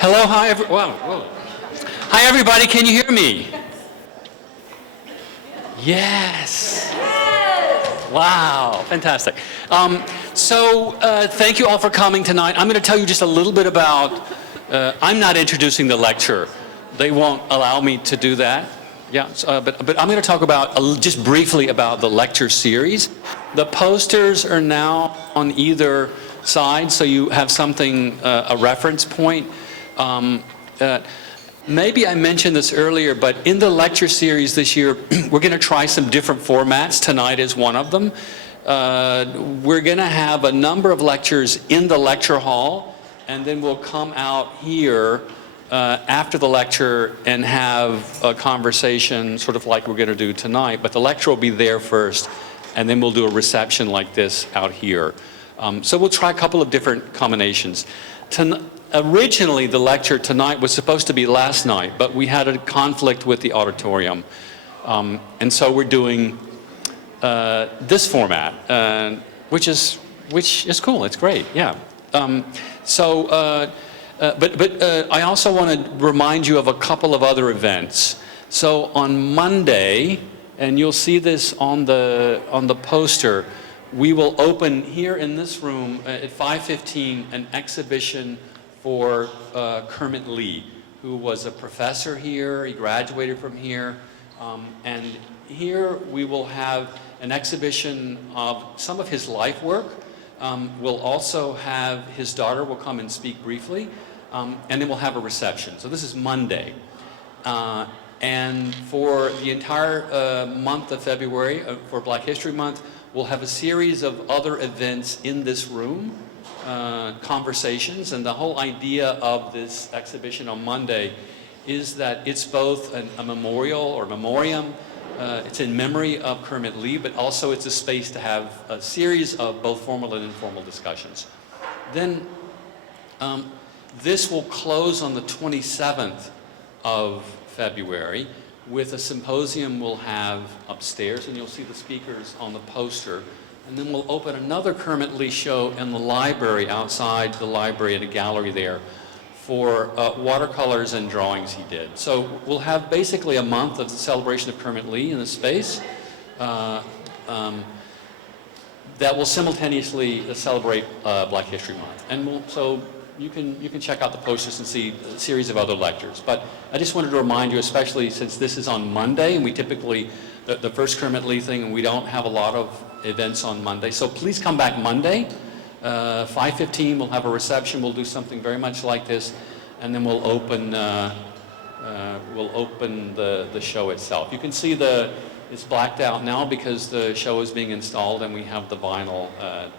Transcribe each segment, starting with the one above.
Hello, hi, wow, whoa. Hi, everybody. Can you hear me? Yes. Wow, fantastic. Thank you all for coming tonight. I'm going to tell you just a little bit about, I'm not introducing the lecture. They won't allow me to do that. Yeah, but I'm going to talk about, just briefly about the lecture series. The posters are now on either side, so you have something, a reference point. Maybe I mentioned this earlier, but in the lecture series this year, we're going to try some different formats. Tonight is one of them. We're going to have a number of lectures in the lecture hall, and then we'll come out here after the lecture and have a conversation sort of like we're going to do tonight. But the lecture will be there first, and then we'll do a reception like this out here. So we'll try a couple of different combinations. Originally, the lecture tonight was supposed to be last night, but we had a conflict with the auditorium. And so we're doing this format, which is cool. It's great, yeah. I also want to remind you of a couple of other events. So on Monday, and you'll see this on the poster, we will open here in this room at 5:15 an exhibition for Kermit Lee, who was a professor here. He graduated from here. And here we will have an exhibition of some of his life work. We'll also have his daughter will come and speak briefly. And then we'll have a reception. So this is Monday. And for the entire month of February, for Black History Month, we'll have a series of other events in this room. Conversations, and the whole idea of this exhibition on Monday is that it's both a memorial or memoriam, it's in memory of Kermit Lee, but also it's a space to have a series of both formal and informal discussions. Then this will close on the 27th of February with a symposium we'll have upstairs, and you'll see the speakers on the poster. And then we'll open another Kermit Lee show in the library, outside the library at a gallery there, for watercolors and drawings he did. So we'll have basically a month of the celebration of Kermit Lee in the space that will simultaneously celebrate Black History Month. And so you can check out the posters and see a series of other lectures. But I just wanted to remind you, especially since this is on Monday, and we typically, the first Kermit Lee thing, and we don't have a lot of events on Monday. So please come back Monday, 5:15. We'll have a reception. We'll do something very much like this, and then we'll open the show itself. You can see it's blacked out now because the show is being installed, and we have the vinyl.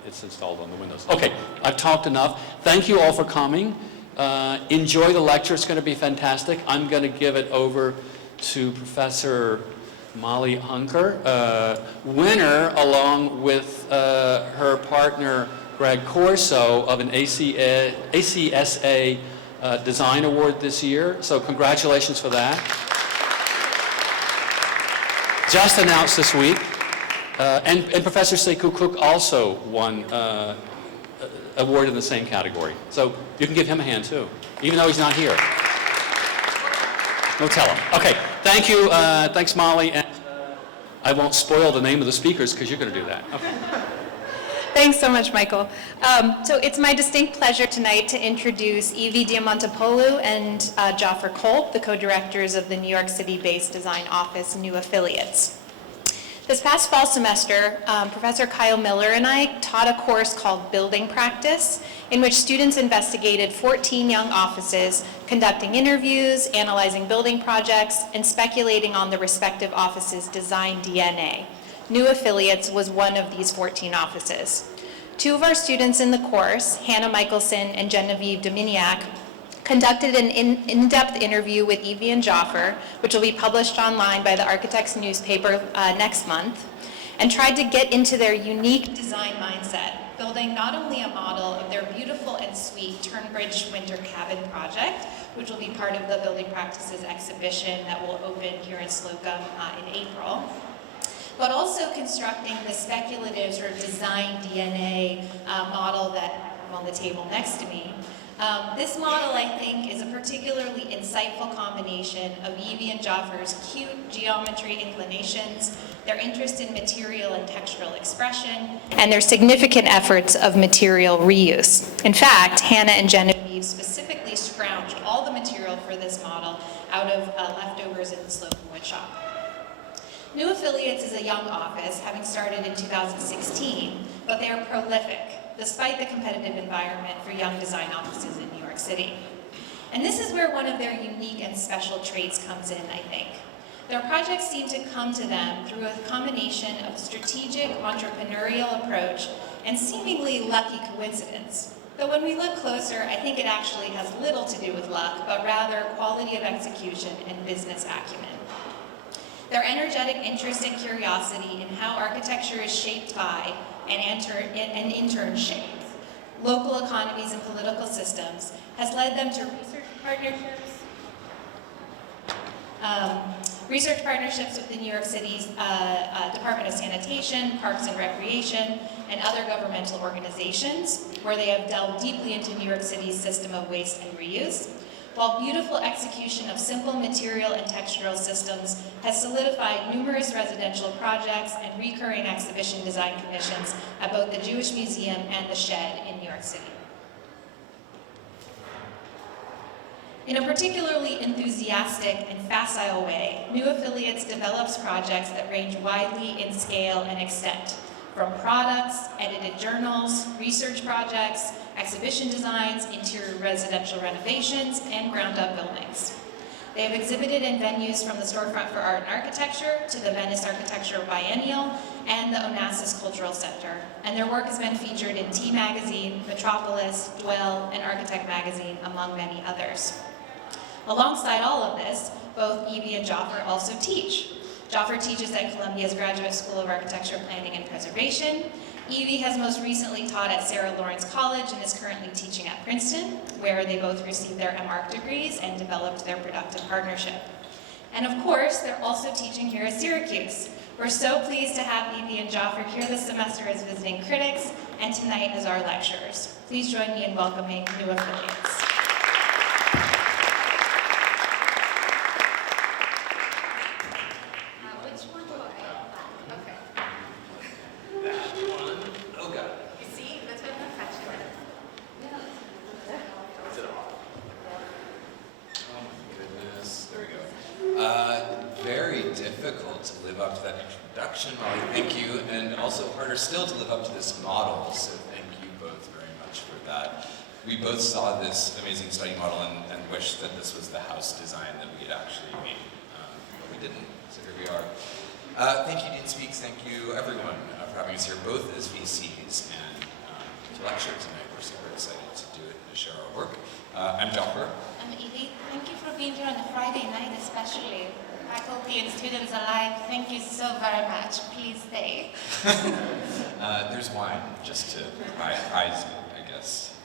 It's installed on the windows. Okay, I've talked enough. Thank you all for coming. Enjoy the lecture. It's going to be fantastic. I'm going to give it over to Professor Molly Hunker, winner along with her partner Greg Corso of an ACSA Design Award this year. So congratulations for that. Just announced this week. And Professor Sekou Cook also won award in the same category. So you can give him a hand too, even though he's not here. We'll tell him. Okay, thank you. Thanks, Molly. And I won't spoil the name of the speakers because you're going to do that. Okay. Thanks so much, Michael. So it's my distinct pleasure tonight to introduce Evie Diamantopoulou and Jaffer Kolb, the co-directors of the New York City-based design office New Affiliates. This past fall semester, Professor Kyle Miller and I taught a course called Building Practice, in which students investigated 14 young offices, conducting interviews, analyzing building projects, and speculating on the respective offices' design DNA. New Affiliates was one of these 14 offices. Two of our students in the course, Hannah Michelson and Genevieve Dominiak, conducted an in-depth interview with Evie and Jaffer, which will be published online by the Architects newspaper next month, and tried to get into their unique design mindset, building not only a model of their beautiful and sweet Turnbridge Winter Cabin project, which will be part of the Building Practices exhibition that will open here in Slocum in April, but also constructing the speculative sort of design DNA model that I have on the table next to me, This model, I think, is a particularly insightful combination of Evie and Jaffer's cute geometry inclinations, their interest in material and textural expression, and their significant efforts of material reuse. In fact, Hannah and Genevieve specifically scrounged all the material for this model out of leftovers in the Slocum wood shop. New Affiliates is a young office, having started in 2016, but they are prolific, despite the competitive environment for young design offices in New York City. And this is where one of their unique and special traits comes in, I think. Their projects seem to come to them through a combination of strategic entrepreneurial approach and seemingly lucky coincidence. Though when we look closer, I think it actually has little to do with luck, but rather quality of execution and business acumen. Their energetic interest and curiosity in how architecture is shaped by and in turn shapes local economies and political systems has led them to research partnerships with the New York City's Department of Sanitation, Parks and Recreation, and other governmental organizations, where they have delved deeply into New York City's system of waste and reuse, while beautiful execution of simple material and textural systems has solidified numerous residential projects and recurring exhibition design commissions at both the Jewish Museum and the Shed in New York City. In a particularly enthusiastic and facile way, New Affiliates develops projects that range widely in scale and extent, from products, edited journals, research projects, exhibition designs, interior residential renovations, and ground-up buildings. They have exhibited in venues from the Storefront for Art and Architecture to the Venice Architecture Biennial and the Onassis Cultural Center, and their work has been featured in T Magazine, Metropolis, Dwell, and Architect Magazine, among many others. Alongside all of this, both Evie and Jaffer also teach. Jaffer teaches at Columbia's Graduate School of Architecture, Planning, and Preservation. Evie has most recently taught at Sarah Lawrence College and is currently teaching at Princeton, where they both received their MArch degrees and developed their productive partnership. And of course, they're also teaching here at Syracuse. We're so pleased to have Evie and Jaffer here this semester as visiting critics and tonight as our lecturers. Please join me in welcoming New Affiliates. Molly, thank you, and also harder still to live up to this model, so thank you both very much for that. We both saw this amazing study model and wished that this was the house design that we had actually made, but we didn't, so here we are. Thank you, Dean Speaks, thank you everyone for having us here, both as VCs and to lecture tonight. We're super excited to do it and to share our work. I'm Jaffer. I'm Evie. Thank you for being here on a Friday night especially. Faculty and students alike, thank you so very much. Please stay. There's wine, just to prize you, I guess.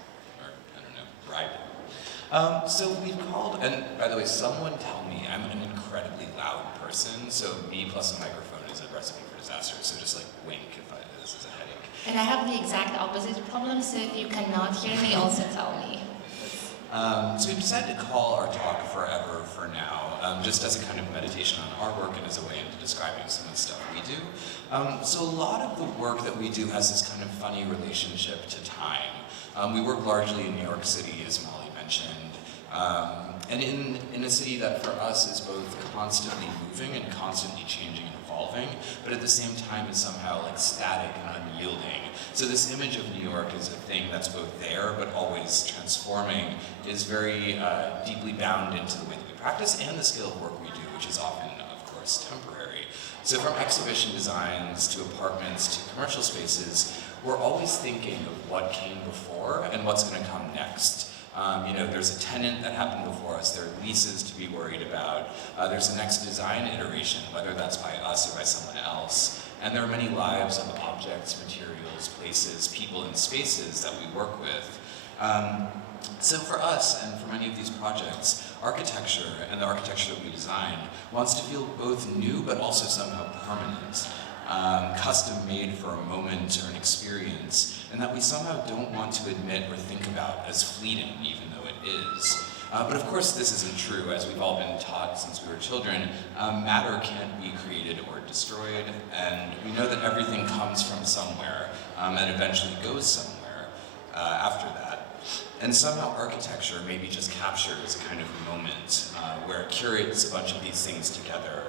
Or, I don't know, bribe you. So we've called, and by the way, someone tell me I'm an incredibly loud person, so me plus a microphone is a recipe for disaster, so just like wink if this is a headache. And I have the exact opposite problem, so if you cannot hear me, also tell me. So we decided to call our talk Forever for Now, just as a kind of meditation on our work and as a way into describing some of the stuff we do. So a lot of the work that we do has this kind of funny relationship to time. We work largely in New York City, as Molly mentioned, and in a city that for us is both constantly moving and constantly changing and evolving, but at the same time is somehow like static and unyielding. So this image of New York as a thing that's both there but always transforming is very deeply bound into the way that we practice and the skill of work we do, which is often, of course, temporary. So from exhibition designs to apartments to commercial spaces, we're always thinking of what came before and what's going to come next. There's a tenant that happened before us, there are leases to be worried about, there's the next design iteration, whether that's by us or by someone else. And there are many lives of objects, materials, places, people, and spaces that we work with. So for us, and for many of these projects, architecture and the architecture that we design wants to feel both new but also somehow permanent. custom made for a moment or an experience, and that we somehow don't want to admit or think about as fleeting, even though it is. But of course this isn't true, as we've all been taught since we were children. Matter can't be created or destroyed, and we know that everything comes from somewhere and eventually goes somewhere after that. And somehow architecture maybe just captures a kind of moment where it curates a bunch of these things together,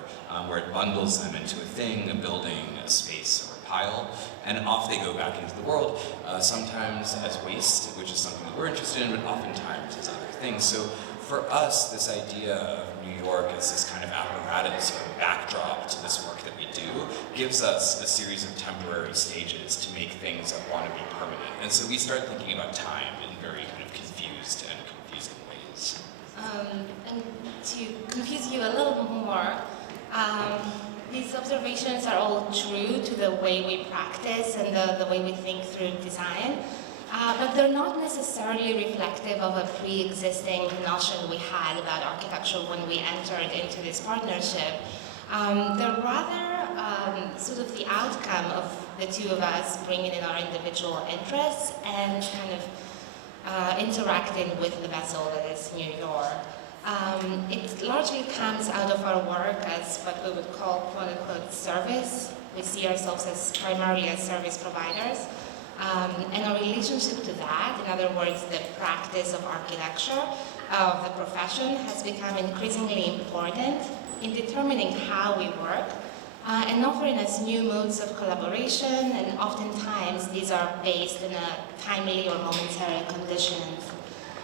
where it bundles them into a thing, a building, a space, or a pile, and off they go back into the world, sometimes as waste, which is something that we're interested in, but oftentimes as other things. So for us, this idea of New York as this kind of apparatus or backdrop to this work that we do gives us a series of temporary stages to make things that want to be permanent. And so we start thinking about time in very kind of confused and confusing ways. And to confuse you a little more, these observations are all true to the way we practice and the way we think through design, but they're not necessarily reflective of a pre-existing notion we had about architecture when we entered into this partnership. They're rather sort of the outcome of the two of us bringing in our individual interests and kind of interacting with the vessel that is New York. It largely comes out of our work as what we would call quote-unquote service. We see ourselves as primarily as service providers. And our relationship to that, in other words, the practice of architecture, of the profession, has become increasingly important in determining how we work and offering us new modes of collaboration, and oftentimes these are based in a timely or momentary conditions.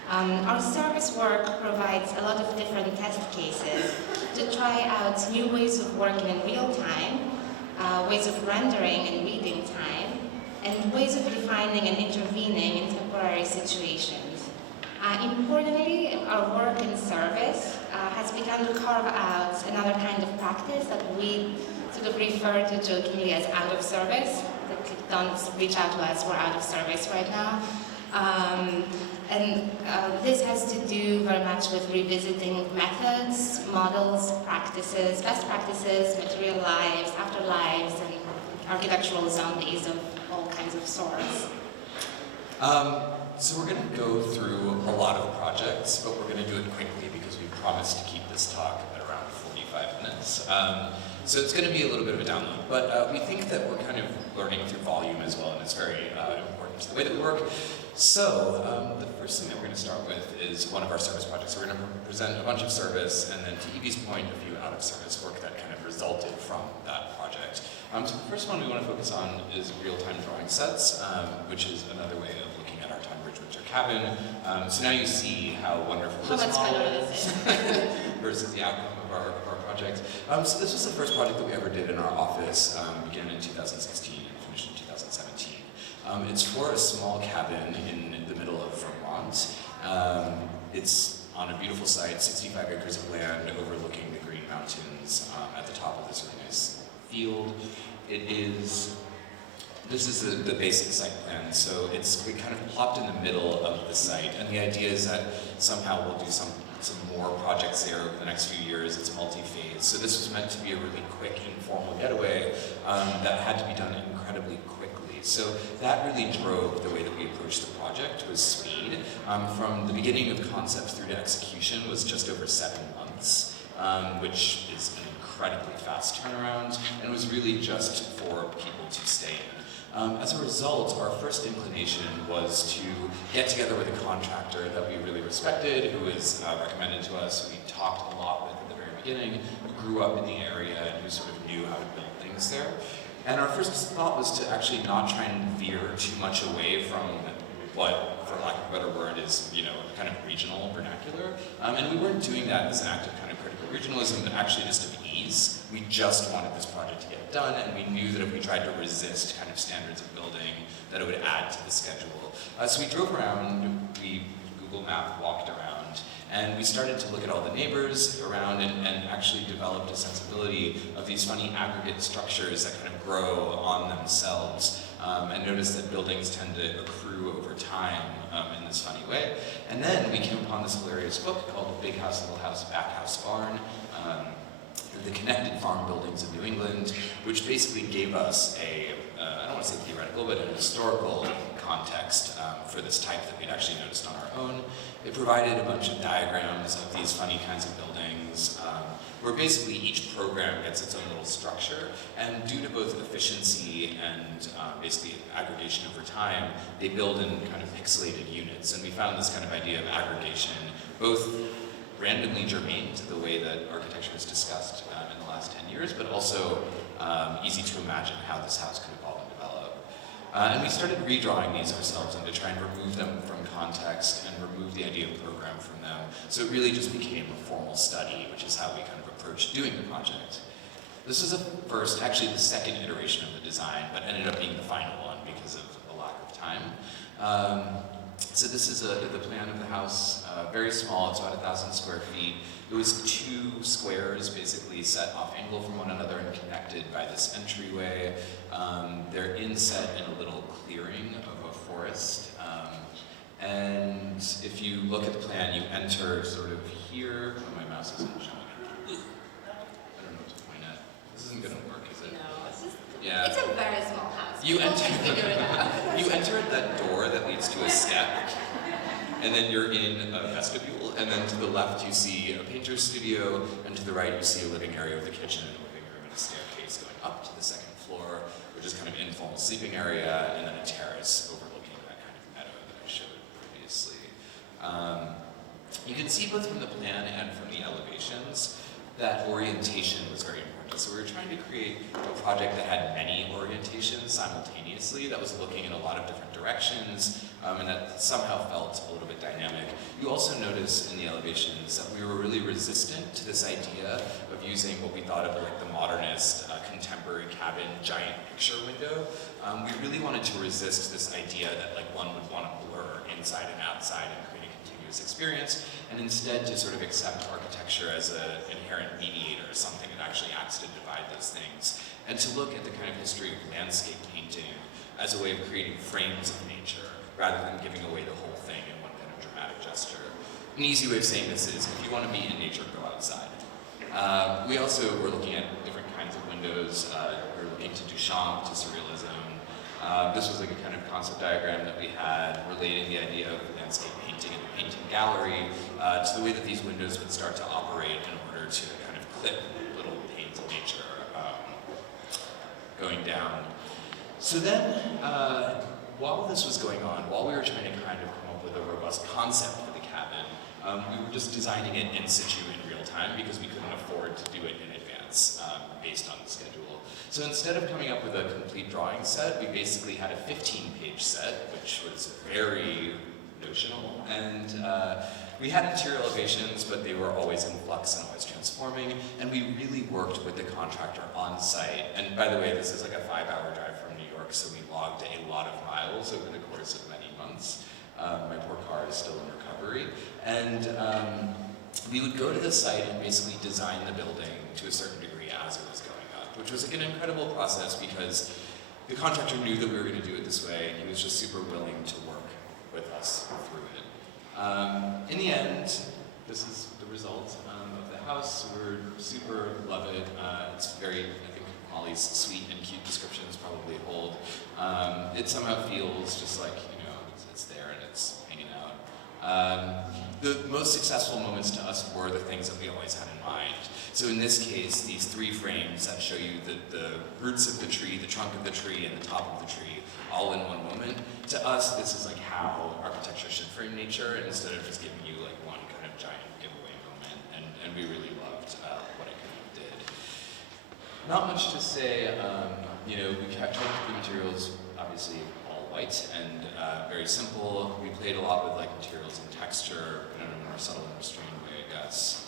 Our service work provides a lot of different test cases to try out new ways of working in real time, ways of rendering and reading time, and ways of defining and intervening in temporary situations. Importantly, our work in service has begun to carve out another kind of practice that we sort of refer to jokingly as out of service. Don't reach out to us, we're out of service right now. This has to do very much with revisiting methods, models, practices, best practices, material lives, afterlives, and architectural zombies of all kinds of sorts. So we're going to go through a lot of projects, but we're going to do it quickly because we promised to keep this talk at around 45 minutes. So it's going to be a little bit of a download, but we think that we're kind of learning through volume as well, and it's very important to the way that we work. So the first thing that we're going to start with is one of our service projects. We're going to present a bunch of service, and then to Evie's point, a few out-of-service work that kind of resulted from that project. So the first one we want to focus on is real-time drawing sets, which is another way of looking at our time bridge winter cabin. So now you see how wonderful this model is versus the outcome of our project. So this was the first project that we ever did in our office, began in 2016 and finished in 2017. It's for a small cabin in the middle of Vermont. It's on a beautiful site, 65 acres of land overlooking the Green Mountains at the top of this really nice field. This is the basic site plan, so we kind of plopped in the middle of the site, and the idea is that somehow we'll do some more projects there over the next few years. It's multi-phase, so this was meant to be a really quick, informal getaway that had to be done incredibly quickly. So that really drove the way that we approached the project, was speed. From the beginning of concept through to execution was just over 7 months, which is an incredibly fast turnaround, and it was really just for people to stay in. As a result, our first inclination was to get together with a contractor that we really respected, who was recommended to us, who we talked a lot with at the very beginning, who grew up in the area and who sort of knew how to build things there. And our first thought was to actually not try and veer too much away from what, for lack of a better word, is, kind of regional vernacular. And we weren't doing that as an act of kind of critical regionalism, but actually just of ease. We just wanted this project to get done, and we knew that if we tried to resist kind of standards of building, that it would add to the schedule. So we drove around, we Google Map walked around, and we started to look at all the neighbors around and actually developed a sensibility of these funny aggregate structures that kind of grow on themselves, and noticed that buildings tend to accrue over time in this funny way. And then we came upon this hilarious book called Big House, Little House, Back House, Barn. the connected farm buildings of New England, which basically gave us a, I don't want to say theoretical, but an historical context for this type that we'd actually noticed on our own. It provided a bunch of diagrams of these funny kinds of buildings, where basically each program gets its own little structure, and due to both efficiency and basically aggregation over time, they build in kind of pixelated units, and we found this kind of idea of aggregation both randomly germane to the way that architecture is discussed in the last 10 years, but also easy to imagine how this house could evolve and develop. And we started redrawing these ourselves and to try and remove them from context and remove the idea of program from them. So it really just became a formal study, which is how we kind of approached doing the project. This was actually the second iteration of the design, but ended up being the final one because of a lack of time. So this is the plan of the house, very small, it's about 1,000 square feet. It was 2 squares basically set off angle from one another and connected by this entryway. They're inset in a little clearing of a forest. And if you look at the plan, you enter sort of here. Oh, my mouse isn't showing. I don't know what to point at. This isn't going to work, is it? No, it's just, yeah. It's a very small house. You People can figure it out. you enter that door that leads to a step, and then you're in a vestibule, and then to the left you see a painter's studio, and to the right you see a living area with a kitchen and a living room and a staircase going up to the second floor, which is kind of informal sleeping area, and then a terrace overlooking that kind of meadow that I showed previously. You can see both from the plan and from the elevations that orientation was very important. So we were trying to create a project that had many orientations simultaneously, that was looking in a lot of different directions, and that somehow felt a little bit dynamic. You also notice in the elevations that we were really resistant to this idea of using what we thought of like the modernist, contemporary cabin giant picture window. We really wanted to resist this idea that like one would want to blur inside and outside and create a continuous experience, and instead to sort of accept architecture as an inherent mediator, something that actually acts to divide those things, and to look at the kind of history of landscape painting as a way of creating frames of nature, rather than giving away the whole thing in one kind of dramatic gesture. An easy way of saying this is, if you want to be in nature, go outside. We also were looking at different kinds of windows. We were looking to Duchamp, to Surrealism. This was like a kind of concept diagram that we had relating the idea of landscape painting and the painting gallery to the way that these windows would start to operate in order to kind of clip little panes of nature going down. So then, while this was going on, while we were trying to kind of come up with a robust concept for the cabin, we were just designing it in situ in real time because we couldn't afford to do it in advance based on the schedule. So instead of coming up with a complete drawing set, we basically had a 15-page set, which was very notional, and we had interior elevations, but they were always in flux and always transforming, and we really worked with the contractor on site. And by the way, this is like a 5-hour drive from New York, so we logged a lot of miles over the course of many months. My poor car is still in recovery. And we would go to the site and basically design the building to a certain degree as it was going up, which was like an incredible process because the contractor knew that we were going to do it this way, and he was just super willing to work with us through it. In the end, this is the result of the house. We're super love it. It's very, I think Molly's sweet and cute descriptions probably hold. It somehow feels just like, you know, it's there and it's hanging out. The most successful moments to us were the things that we always had in mind. So in this case, these 3 frames that show you the roots of the tree, the trunk of the tree, and the top of the tree, all in one moment. To us, this is like how architecture should frame nature, instead of just giving you like one kind of giant giveaway moment. And we really loved what it kind of did. Not much to say. You know, we tried to keep the materials obviously all white and very simple. We played a lot with like materials and texture in a more subtle and restrained way, I guess.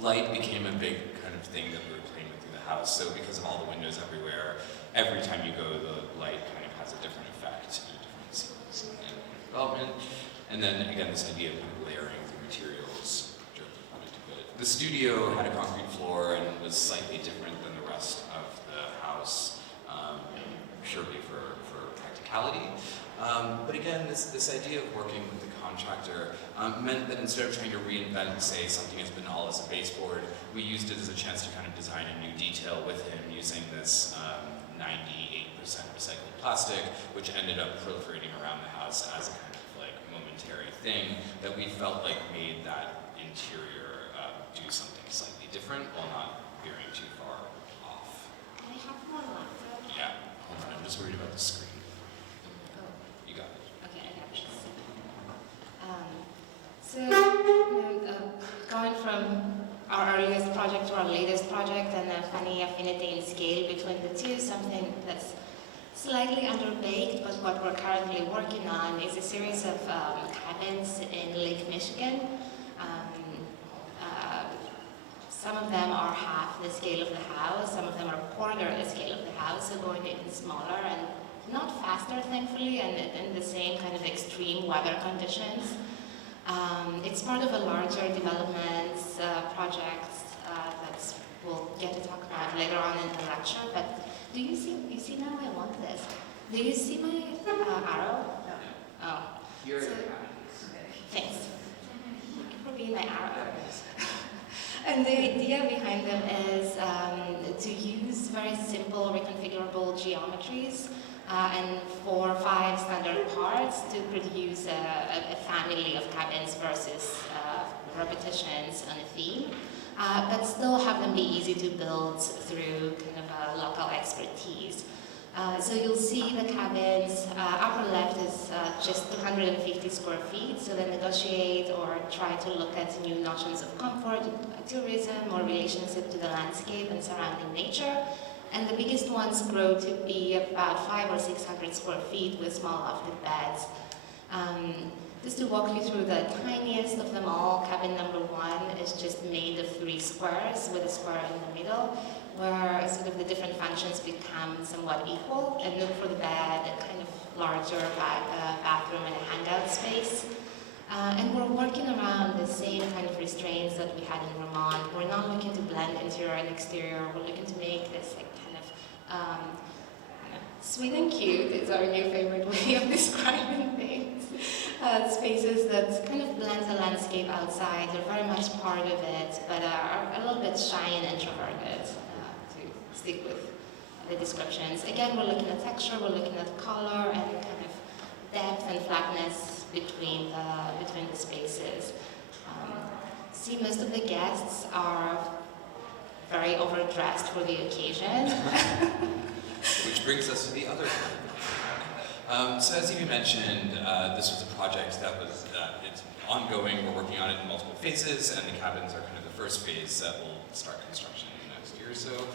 Light became a big kind of thing that we were playing with through the house. So because of all the windows everywhere, every time you go, the light kind of has a different effect and a different sequence and development. And then again, this idea of kind of layering through materials drove the project a bit. The studio had a concrete floor and was slightly different than the rest of the house, purely for practicality. But again, this idea of working with the contractor meant that instead of trying to reinvent, say, something as banal as a baseboard, we used it as a chance to kind of design a new detail with him using this 98% recycled plastic, which ended up proliferating around the house as a kind of like momentary thing that we felt like made that interior do something slightly different while not veering too far off. Can I have one laptop? Yeah, hold on, I'm just worried about the screen. Oh, You got it. okay, I got this. Going from our earliest project to our latest project, and a funny affinity in scale between the two, something that's slightly underbaked, but what we're currently working on is a series of cabins in Lake Michigan. Some of them are half the scale of the house, some of them are a quarter the scale of the house, so going even smaller and not faster, thankfully, and in the same kind of extreme weather conditions. It's part of a larger development project that we'll get to talk about later on in the lecture. But do you see now I want this? Do you see my arrow? No. Oh. You're Thanks. Thank you for being my arrow. And the idea behind them is to use very simple reconfigurable geometries and 4 or 5 standard parts to produce a family of cabins versus repetitions on a theme, but still have them be easy to build through kind of local expertise. So you'll see the cabins, upper left is just 250 square feet, so they negotiate or try to look at new notions of comfort, tourism, or relationship to the landscape and surrounding nature. And the biggest ones grow to be about 500 or 600 square feet with small lofted beds. Just to walk you through the tiniest of them all, cabin number 1 is just made of 3 squares with a square in the middle, where sort of the different functions become somewhat equal. A nook for the bed, a kind of larger bathroom and a hangout space. And we're working around the same kind of restraints that we had in Vermont. We're not looking to blend interior and exterior. We're looking to make this like kind of sweet and cute is our new favorite way of describing things. Spaces that kind of blend the landscape outside. They're very much part of it, but are a little bit shy and introverted, to stick with the descriptions. Again, we're looking at texture, we're looking at color, and kind of depth and flatness between the spaces. See, most of the guests are very overdressed for the occasion. Which brings us to the other part. So as you mentioned, this was a project that was it's ongoing. We're working on it in multiple phases, and the cabins are kind of the first phase that will start construction in the next year or so.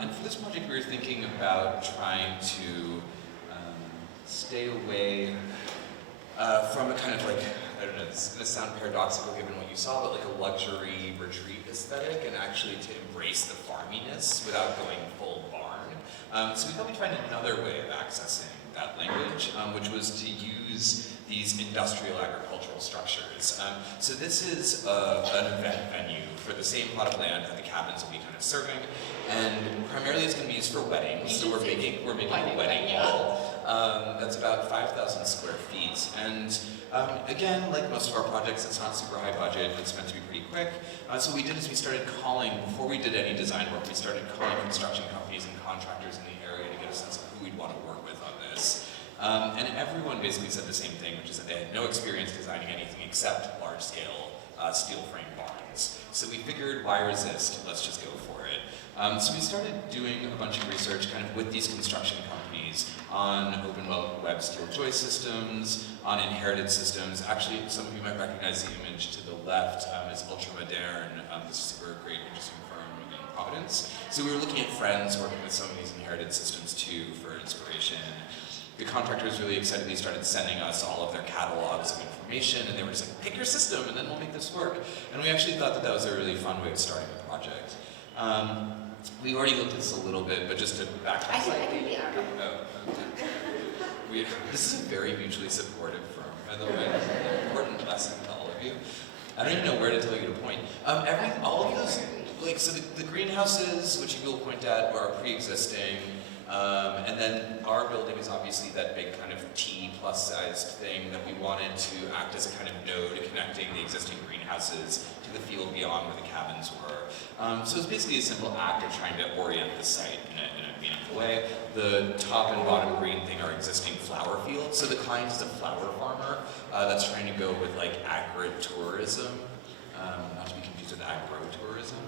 And for this project, we were thinking about trying to stay away from a kind of like, I don't know, this is going to sound paradoxical given what you saw, but like a luxury retreat aesthetic, and actually to embrace the farminess without going full barn. So we thought we'd find another way of accessing that language, which was to use these industrial agricultural structures. So this is an event venue for the same plot of land that the cabins will be kind of serving, and primarily it's going to be used for weddings. So we're making a wedding hall. That's about 5,000 square feet, and again, like most of our projects, it's not super high budget. It's meant to be pretty quick. So what we did is we started calling, before we did any design work, we started calling construction companies and contractors in the area to get a sense of who we'd want to work with on this. And everyone basically said the same thing, which is that they had no experience designing anything except large-scale steel frame barns. So we figured, why resist? Let's just go for it. So we started doing a bunch of research kind of with these construction companies on open web steel joist systems, on inherited systems. Actually, some of you might recognize the image to the left is Ultramoderne. This is a super great, interesting firm in Providence. So we were looking at friends working with some of these inherited systems too for inspiration. The contractors really excitedly started sending us all of their catalogs of information, and they were just like, pick your system and then we'll make this work. And we actually thought that that was a really fun way of starting the project. We already looked at this a little bit, but just to backtrack slightly. This is a very mutually supportive firm, by the way. It's an important lesson to all of you. I don't even know where to tell you to point. All of those, like, so the greenhouses, which you will point at, are pre-existing. And then our building is obviously that big kind of T plus sized thing that we wanted to act as a kind of node connecting the existing greenhouses to the field beyond where the cabins were. So it's basically a simple act of trying to orient the site in a meaningful way. The top and bottom green thing are existing flower fields. So the client is a flower farmer that's trying to go with like agritourism, not to be confused with agro-tourism.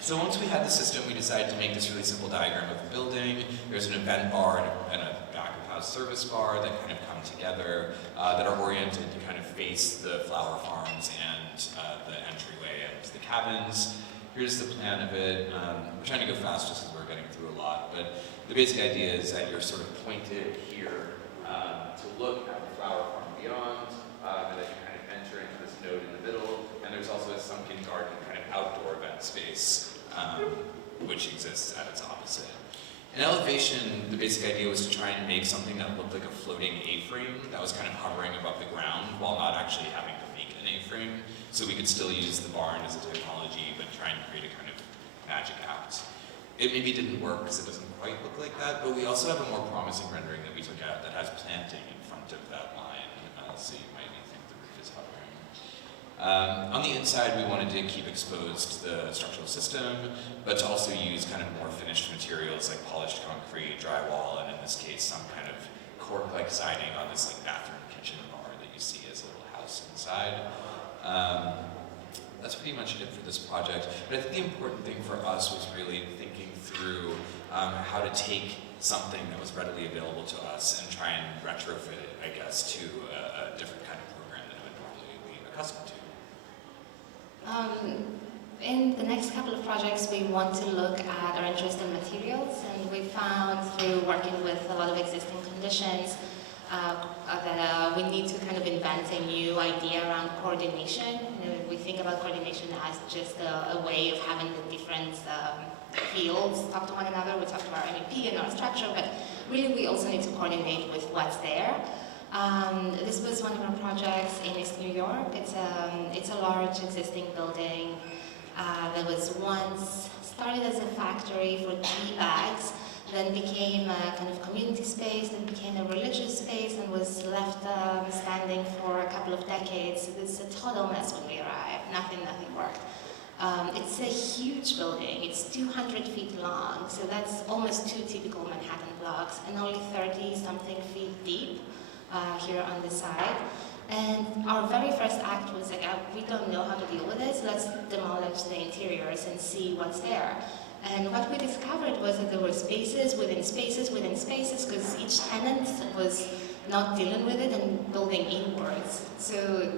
So once we had the system, we decided to make this really simple diagram of the building. There's an event bar and a back-of-house service bar that kind of come together, that are oriented to kind of face the flower farms and the entryway and the cabins. Here's the plan of it. We're trying to go fast just because we're getting through a lot, but the basic idea is that you're sort of pointed here to look at the flower farm beyond, and then you kind of enter into this node in the middle, and there's also a sunken garden kind of outdoor event space, which exists at its opposite. In elevation, the basic idea was to try and make something that looked like a floating A-frame that was kind of hovering above the ground while not actually having to make an A-frame, so we could still use the barn as a typology, but try and create a kind of magic act. It maybe didn't work because it doesn't quite look like that, but we also have a more promising rendering that we took out that has planting in front of that line, so you might think the roof is hovering. On the inside, we wanted to keep exposed the structural system, but to also use kind of more finished materials like polished concrete, drywall, and in this case, some kind of cork-like siding on this like bathroom kitchen bar that you see as a little house inside. That's pretty much it for this project. But I think the important thing for us was really thinking through how to take something that was readily available to us and try and retrofit it, I guess, to a different kind of program than it would normally be accustomed to. In the next couple of projects, we want to look at our interest in materials, and we found through working with a lot of existing conditions that we need to kind of invent a new idea around coordination. We think about coordination as just a way of having the different fields talk to one another. We talk to our MEP and our structure, but really we also need to coordinate with what's there. This was one of our projects in East New York. It's a large existing building that was once started as a factory for tea bags, then became a kind of community space, then became a religious space, and was left standing for a couple of decades. It was a total mess when we arrived. Nothing worked. It's a huge building. It's 200 feet long, so that's almost 2 typical Manhattan blocks, and only 30-something feet deep here on the side. And our very first act was like, we don't know how to deal with this. Let's demolish the interiors and see what's there. And what we discovered was that there were spaces within spaces within spaces, because each tenant was not dealing with it and building inwards. So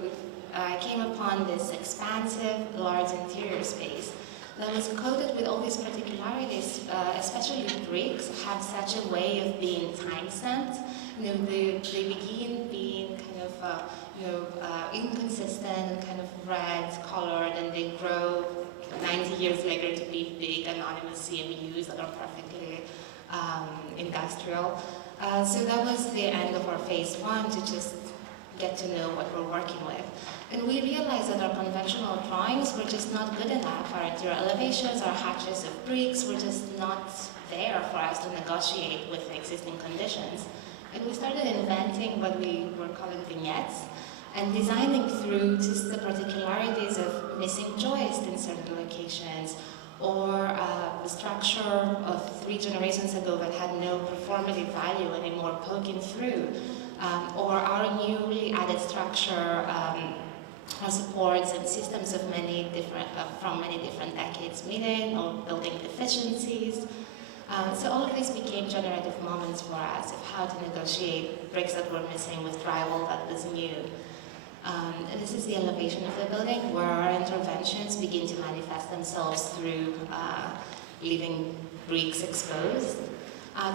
I came upon this expansive, large interior space that was coated with all these particularities, especially bricks have such a way of being time-stamped. They begin being kind of inconsistent and kind of red colored, and they grow 90 years later to be big, anonymous CMUs that are perfectly industrial. So that was the end of our phase 1, to just get to know what we're working with. And we realized that our conventional drawings were just not good enough. Our interior elevations, our hatches of bricks were just not there for us to negotiate with the existing conditions. And we started inventing what we were calling vignettes, and designing through just the particularities of missing joists in certain locations, or the structure of 3 generations ago that had no performative value anymore poking through, or our newly added structure, our supports and systems of many different, from many different decades meeting, or building deficiencies. So all of these became generative moments for us of how to negotiate bricks that were missing with drywall that was new. And this is the elevation of the building, where our interventions begin to manifest themselves through leaving bricks exposed.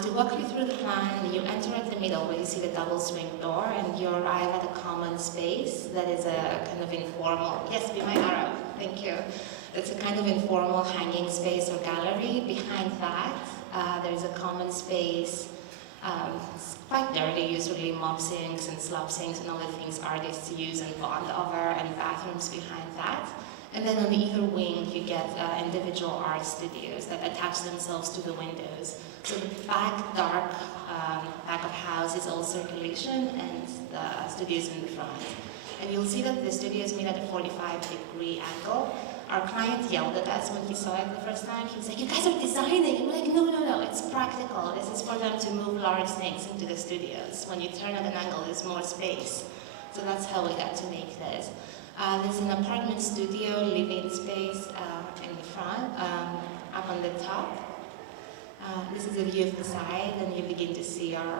To walk you through the plan, you enter at the middle where you see the double swing door, and you arrive at a common space that is a kind of informal, yes, be my arrow, thank you. It's a kind of informal hanging space or gallery. Behind that, there's a common space. It's quite dirty, usually mop sinks and slop sinks and all the things artists use and bond over, and bathrooms behind that. And then on either wing, you get individual art studios that attach themselves to the windows. So the back dark back of house is all circulation, and the studios in the front. And you'll see that the studio is made at a 45-degree angle. Our client yelled at us when he saw it the first time. He was like, "You guys are designing." And we're like, no, it's practical. This is for them to move large things into the studios. When you turn at an angle, there's more space. So that's how we got to make this. There's an apartment studio, living space in the front, up on the top. This is a view of the side, and you begin to see our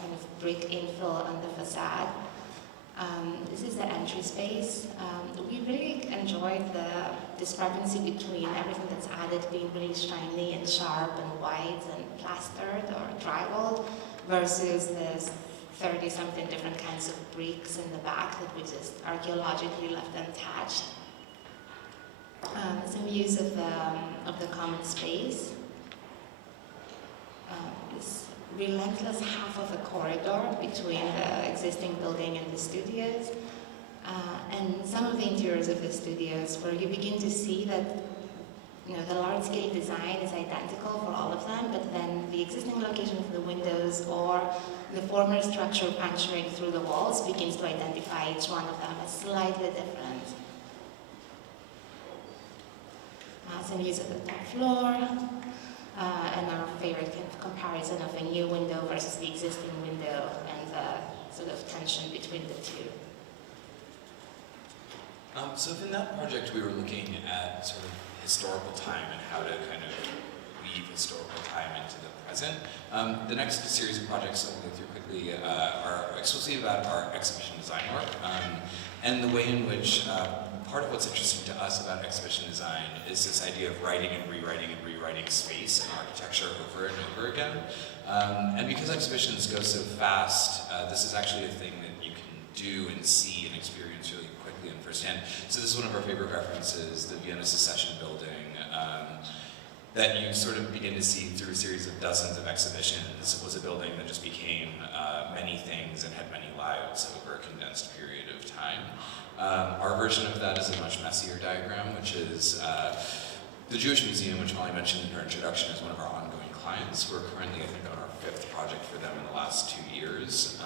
kind of brick infill on the facade. This is the entry space. We really enjoyed the discrepancy between everything that's added being really shiny and sharp and white and plastered or drywalled versus this 30-something different kinds of bricks in the back that we just archaeologically left untouched. Some views of the common space. This relentless half of a corridor between the existing building and the studios. And some of the interiors of the studios where you begin to see that the large-scale design is identical for all of them, but then the existing location of the windows or the former structure puncturing through the walls begins to identify each one of them as slightly different. Some views of the top floor, and our favorite kind of comparison of a new window versus the existing window and the sort of tension between the two. So in that project, we were looking at sort of historical time and how to kind of weave historical time into the present. The next series of projects I'll go through quickly are exclusively about our exhibition design work, and the way in which part of what's interesting to us about exhibition design is this idea of writing and rewriting space and architecture over and over again. And because exhibitions go so fast, this is actually a thing that you can do and see and experience really quickly and firsthand. So this is one of our favorite references, the Vienna Secession building, that you sort of begin to see through a series of dozens of exhibitions. This was a building that just became many things and had many lives over a condensed period of time. Our version of that is a much messier diagram, which is the Jewish Museum, which Molly mentioned in her introduction, is one of our ongoing clients. We're currently, I think, on our 5th project for them in the last 2 years.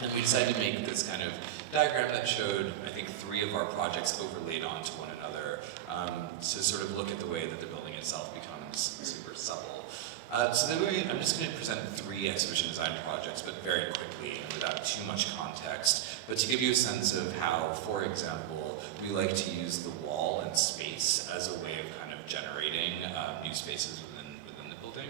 And we decided to make this kind of diagram that showed, I think, 3 of our projects overlaid onto one another to sort of look at the way that the building itself becomes super supple. So then I'm just going to present 3 exhibition design projects, but very quickly and without too much context. But to give you a sense of how, for example, we like to use the wall and space as a way of kind of generating new spaces within the building.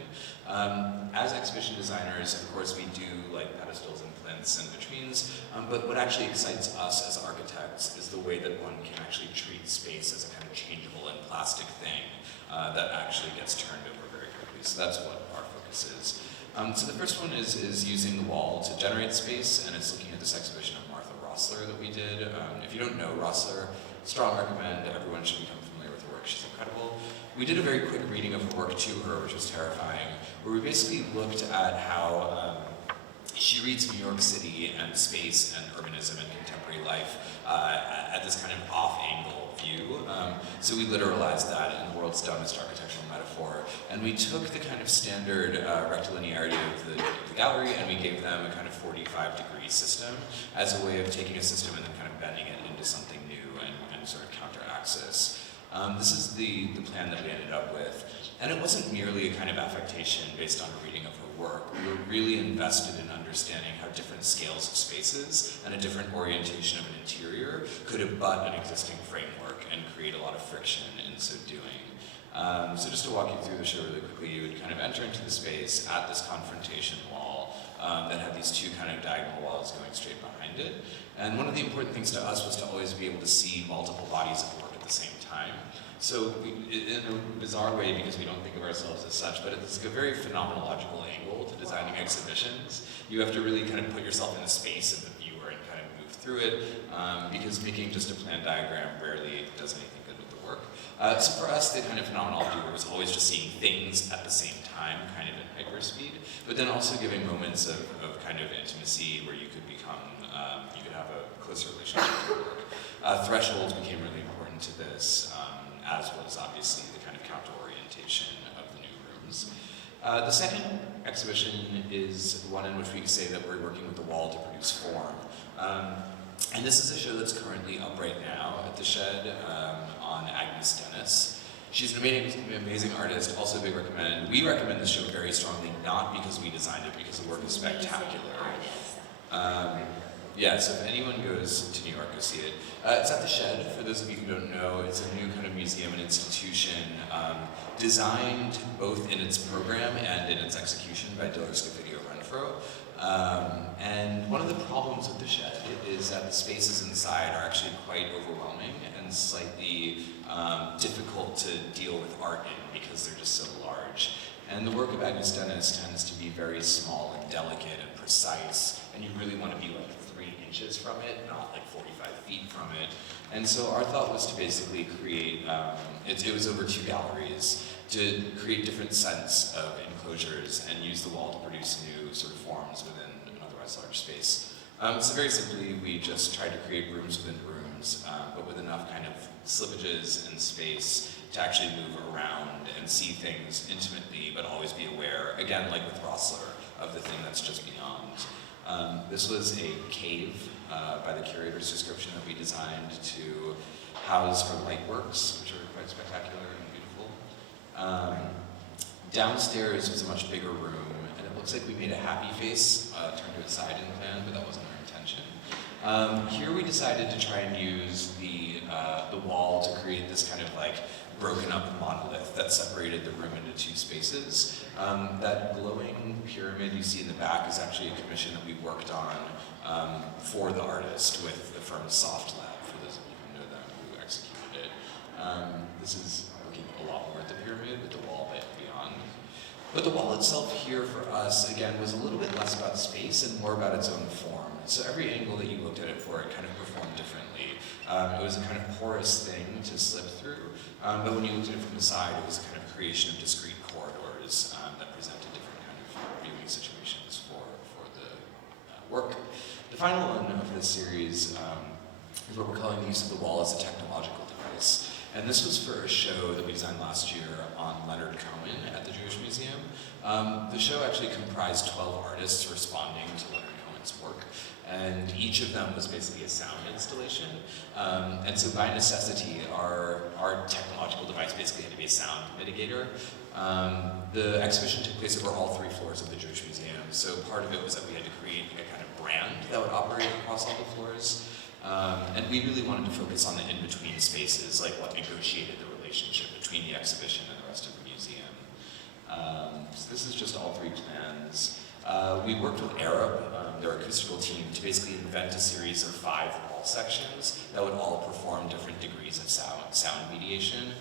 As exhibition designers, of course, we do like pedestals and plinths and vitrines, but what actually excites us as architects is the way that one can actually treat space as a kind of changeable and plastic thing that actually gets turned over very quickly. So that's what our focus is. So the first one is using the wall to generate space, and it's looking at this exhibition of Martha Rossler that we did. If you don't know Rossler, strong recommend. Everyone should become familiar with her work. She's incredible. We did a very quick reading of her work to her, which was terrifying, where we basically looked at how she reads New York City and space and urbanism and contemporary life at this kind of off-angle view. So we literalized that in the world's dumbest architectural metaphor, and we took the kind of standard rectilinearity of the gallery and we gave them a kind of 45-degree system as a way of taking a system and then kind of bending it into something new and sort of counter-axis. This is the plan that we ended up with, and it wasn't merely a kind of affectation based on a reading of her work. We were really invested in understanding how different scales of spaces and a different orientation of an interior could abut an existing framework and create a lot of friction in so doing. So just to walk you through the show really quickly, you would kind of enter into the space at this confrontation wall that had these 2 kind of diagonal walls going straight behind it. And one of the important things to us was to always be able to see multiple bodies of work at the same time. So in a bizarre way, because we don't think of ourselves as such, but it's a very phenomenological angle to designing exhibitions. You have to really kind of put yourself in the space of the viewer and kind of move through it, because making just a plan diagram rarely does anything good with the work. So for us, the kind of phenomenology was always just seeing things at the same time, kind of in hyperspeed, but then also giving moments of kind of intimacy where you could become, you could have a closer relationship to the work. Thresholds became really important into this, as was obviously the kind of counter orientation of the new rooms. The second exhibition is one in which we say that we're working with the wall to produce form. And this is a show that's currently up right now at the Shed on Agnes Dennis. She's an amazing artist, also a big recommend. We recommend this show very strongly, not because we designed it, because the work is spectacular. Yeah, so if anyone goes to New York, go see it. It's at the Shed, for those of you who don't know. It's a new kind of museum and institution designed both in its program and in its execution by Diller Scofidio Renfro. And one of the problems with the Shed is that the spaces inside are actually quite overwhelming and slightly difficult to deal with art in because they're just so large. And the work of Agnes Dennis tends to be very small and delicate and precise, and you really want to be like 3 inches from it, not like 45 feet from it. And so our thought was to basically create, it was over 2 galleries, to create different sets of enclosures and use the wall to produce new sort of forms within an otherwise large space. So very simply, we just tried to create rooms within rooms, but with enough kind of slippages and space to actually move around and see things intimately, but always be aware, again, like with Rossler, of the thing that's just beyond. This was a cave by the curator's description that we designed to house her lightworks, which are quite spectacular and beautiful. Downstairs was a much bigger room, and it looks like we made a happy face turned to its side in the plan, but that wasn't our intention. Here we decided to try and use the wall to create this kind of like broken up monolith that separated the room into 2 spaces. That glowing pyramid you see in the back is actually a commission that we worked on for the artist with the firm Soft Lab, for those of you who know them, who executed it. This is looking a lot more at the pyramid with the wall beyond. But the wall itself here for us, again, was a little bit less about space and more about its own form. So every angle that you looked at it for, it kind of performed differently. It was a kind of porous thing to slip through, but when you looked at it from the side, it was a kind of creation of discrete corridors that presented different kind of viewing situations for the work. The final one of this series is what we're calling the use of the wall as a technological device. And this was for a show that we designed last year on Leonard Cohen at the Jewish Museum. The show actually comprised 12 artists responding to Leonard Cohen's work, and each of them was basically a sound installation. And so by necessity, our technological device basically had to be a sound mitigator. The exhibition took place over all 3 floors of the Jewish Museum, so part of it was that we had to create a kind of brand that would operate across all the floors. And we really wanted to focus on the in-between spaces, like what negotiated the relationship between the exhibition and the rest of the museum. So this is just all 3 plans. We worked with Arab, their acoustical team, to basically invent a series of 5 wall sections that would all perform different degrees of sound mediation.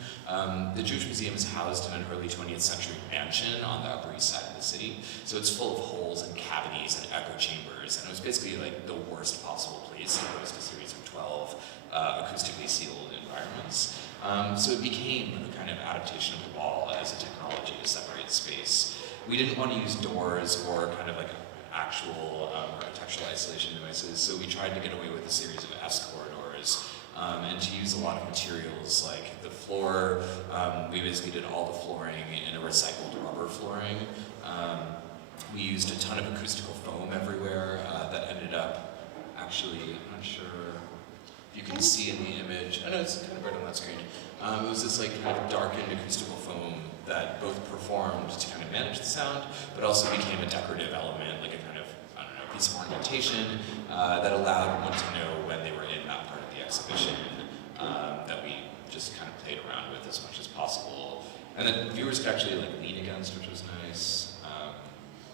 The Jewish Museum is housed in an early 20th century mansion on the Upper East Side of the city, so it's full of holes and cavities and echo chambers, and it was basically like the worst possible place to host a series of 12 acoustically sealed environments. So it became a kind of adaptation of the wall as a technology to separate space. We didn't want to use doors or kind of like actual architectural isolation devices, so we tried to get away with a series of S corridors and to use a lot of materials like the floor. We basically did all the flooring in a recycled rubber flooring. We used a ton of acoustical foam everywhere that ended up actually, I'm not sure if you can see in the image. I know it's kind of right on that screen. It was this like kind of darkened acoustical foam that both performed to kind of manage the sound, but also became a decorative element, like a kind of, I don't know, piece of ornamentation that allowed one to know when they were in that part of the exhibition that we just kind of played around with as much as possible. And then viewers could actually like lean against, which was nice.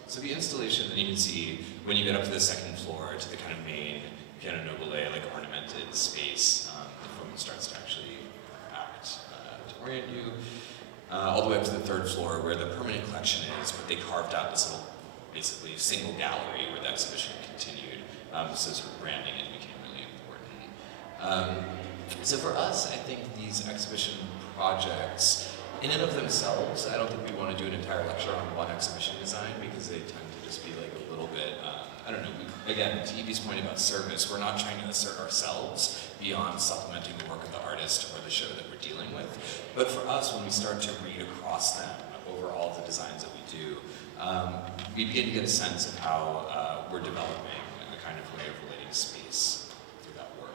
So the installation that you can see when you get up to the 2nd floor to the kind of main piano nobile, like ornamented space, the foam starts to actually act to orient you. All the way up to the 3rd floor where the permanent collection is, but they carved out this little, basically, single gallery where the exhibition continued. So sort of branding it became really important. So for us, I think these exhibition projects, in and of themselves, I don't think we want to do an entire lecture on one exhibition design because they tend to just be like a little bit I don't know, again, to Evie's point about service, we're not trying to assert ourselves beyond supplementing the work of the artist or the show that we're dealing with. But for us, when we start to read across them over all the designs that we do, we begin to get a sense of how we're developing a kind of way of relating to space through that work.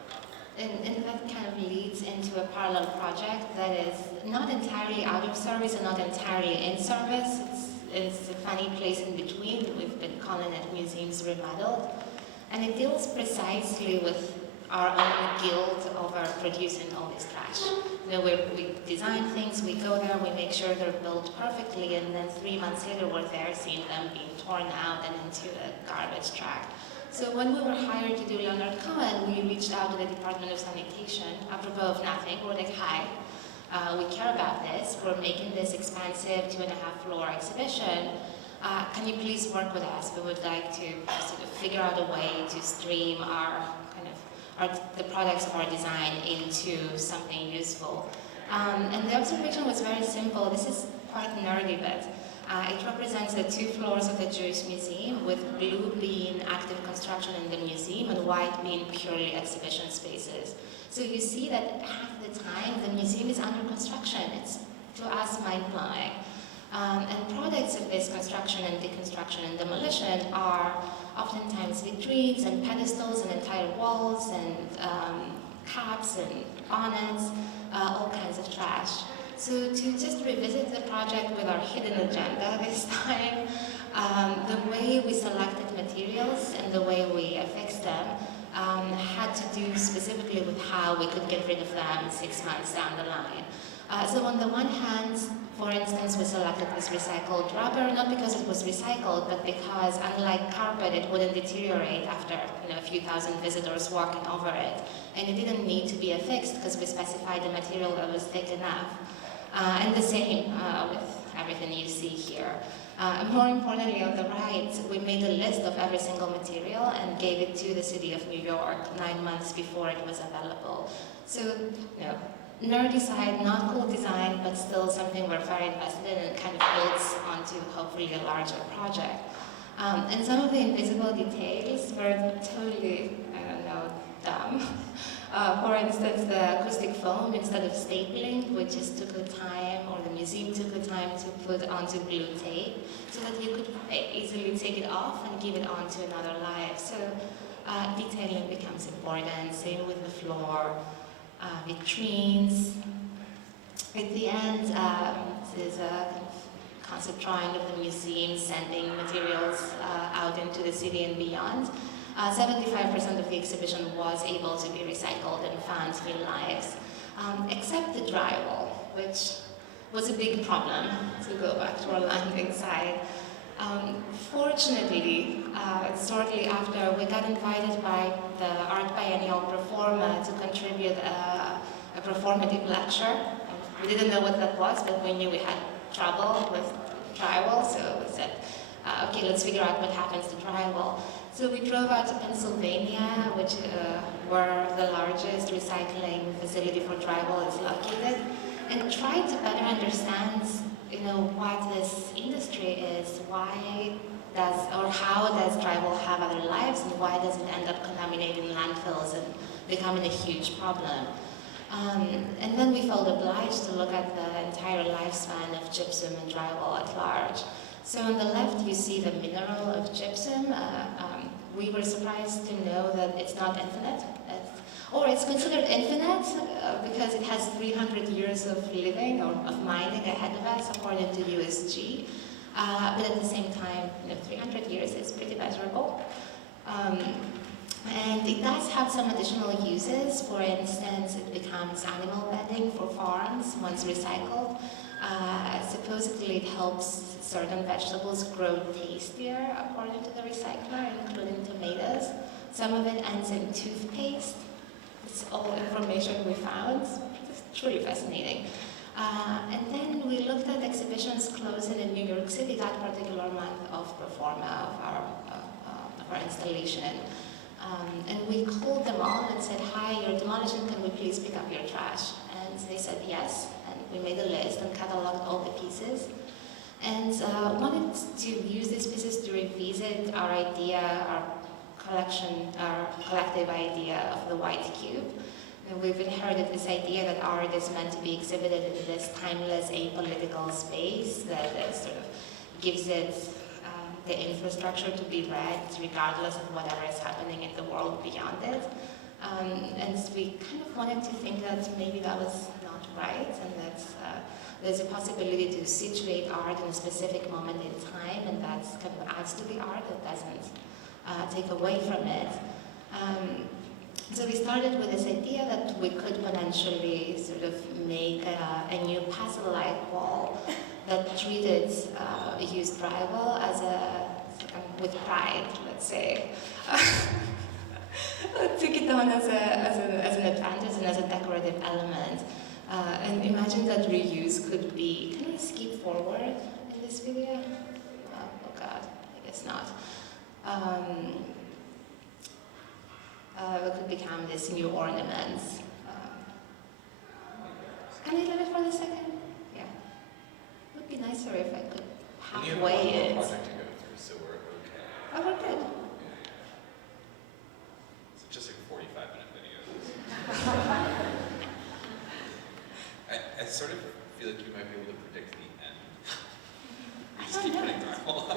And that kind of leads into a parallel project that is not entirely out of service and not entirely in service. It's a funny place in between. We've been calling it Museums Remodeled. And it deals precisely with our own guilt over producing all this trash. You know, we design things, we go there, we make sure they're built perfectly, and then 3 months later we're there seeing them being torn out and into a garbage track. So when we were hired to do Leonard Cohen, we reached out to the Department of Sanitation, apropos of nothing. We're like, hi, we care about this. We're making this expansive 2.5-floor exhibition. Can you please work with us? We would like to sort of figure out a way to stream the products of our design into something useful. And the observation was very simple. This is quite nerdy, but it represents the 2 floors of the Jewish Museum, with blue being active construction in the museum and white being purely exhibition spaces. So you see that half the time the museum is under construction. It's, to us, mind-blowing. And products of this construction and deconstruction and demolition are oftentimes vitrines and pedestals and entire walls and caps and bonnets, all kinds of trash. So to just revisit the project with our hidden agenda this time, the way we selected materials and the way we affixed them had to do specifically with how we could get rid of them 6 months down the line. So on the one hand, for instance, we selected this recycled rubber, not because it was recycled, but because, unlike carpet, it wouldn't deteriorate after a few thousand visitors walking over it. And it didn't need to be affixed because we specified the material that was thick enough. And the same with everything you see here. More importantly, on the right, we made a list of every single material and gave it to the city of New York 9 months before it was available. So, nerdy side, not cool design, but still something we're very invested in and kind of builds onto hopefully a larger project. And some of the invisible details were totally, dumb. For instance, the acoustic foam, instead of stapling, we just took the time, or the museum took the time to put onto blue tape so that you could easily take it off and give it onto another life. So detailing becomes important, same with the floor. Vitrines. At the end, there's a concept drawing of the museum sending materials out into the city and beyond. 75% of the exhibition was able to be recycled and found new lives, except the drywall, which was a big problem, to go back to our landing site. Fortunately, shortly after, we got invited by the Art Biennial Performa to contribute a performative lecture. We didn't know what that was, but we knew we had trouble with drywall, so we said, okay, let's figure out what happens to drywall. So we drove out to Pennsylvania, which where the largest recycling facility for drywall is located, and tried to better understand what this industry is, how does drywall have other lives, and why does it end up contaminating landfills and becoming a huge problem. And then we felt obliged to look at the entire lifespan of gypsum and drywall at large. So on the left you see the mineral of gypsum. We were surprised to know that it's not infinite. It's considered infinite because it has 300 years of living or of mining ahead of us, according to USG. But at the same time, 300 years is pretty measurable. And it does have some additional uses. For instance, it becomes animal bedding for farms once recycled. Supposedly it helps certain vegetables grow tastier, according to the recycler, including tomatoes. Some of it ends in toothpaste. It's all information we found. It's truly fascinating. And then we looked at exhibitions closing in New York City that particular month of Performa, of our installation. And we called them all and said, hi, you're demolishing, can we please pick up your trash? And they said yes, and we made a list and cataloged all the pieces. And wanted to use these pieces to revisit our idea, our collective idea of the white cube. And we've inherited this idea that art is meant to be exhibited in this timeless, apolitical space that sort of gives it the infrastructure to be read regardless of whatever is happening in the world beyond it. And we kind of wanted to think that maybe that was not right, and that there's a possibility to situate art in a specific moment in time, and that kind of adds to the art, that doesn't take away from it. So we started with this idea that we could potentially sort of make a new passive light wall that treated used drywall as with pride, let's say. Took it on as an advantage and as a decorative element. And imagine that reuse could be, can we skip forward in this video? Oh God, I guess not. It could become this new ornaments. Can I leave it for the second? Yeah. It would be nicer if I could halfway it. Project to go through, so we're okay. Oh, we're good. It's just like a 45-minute video. I sort of feel like you might be able to predict the end. We just keep putting drywall on.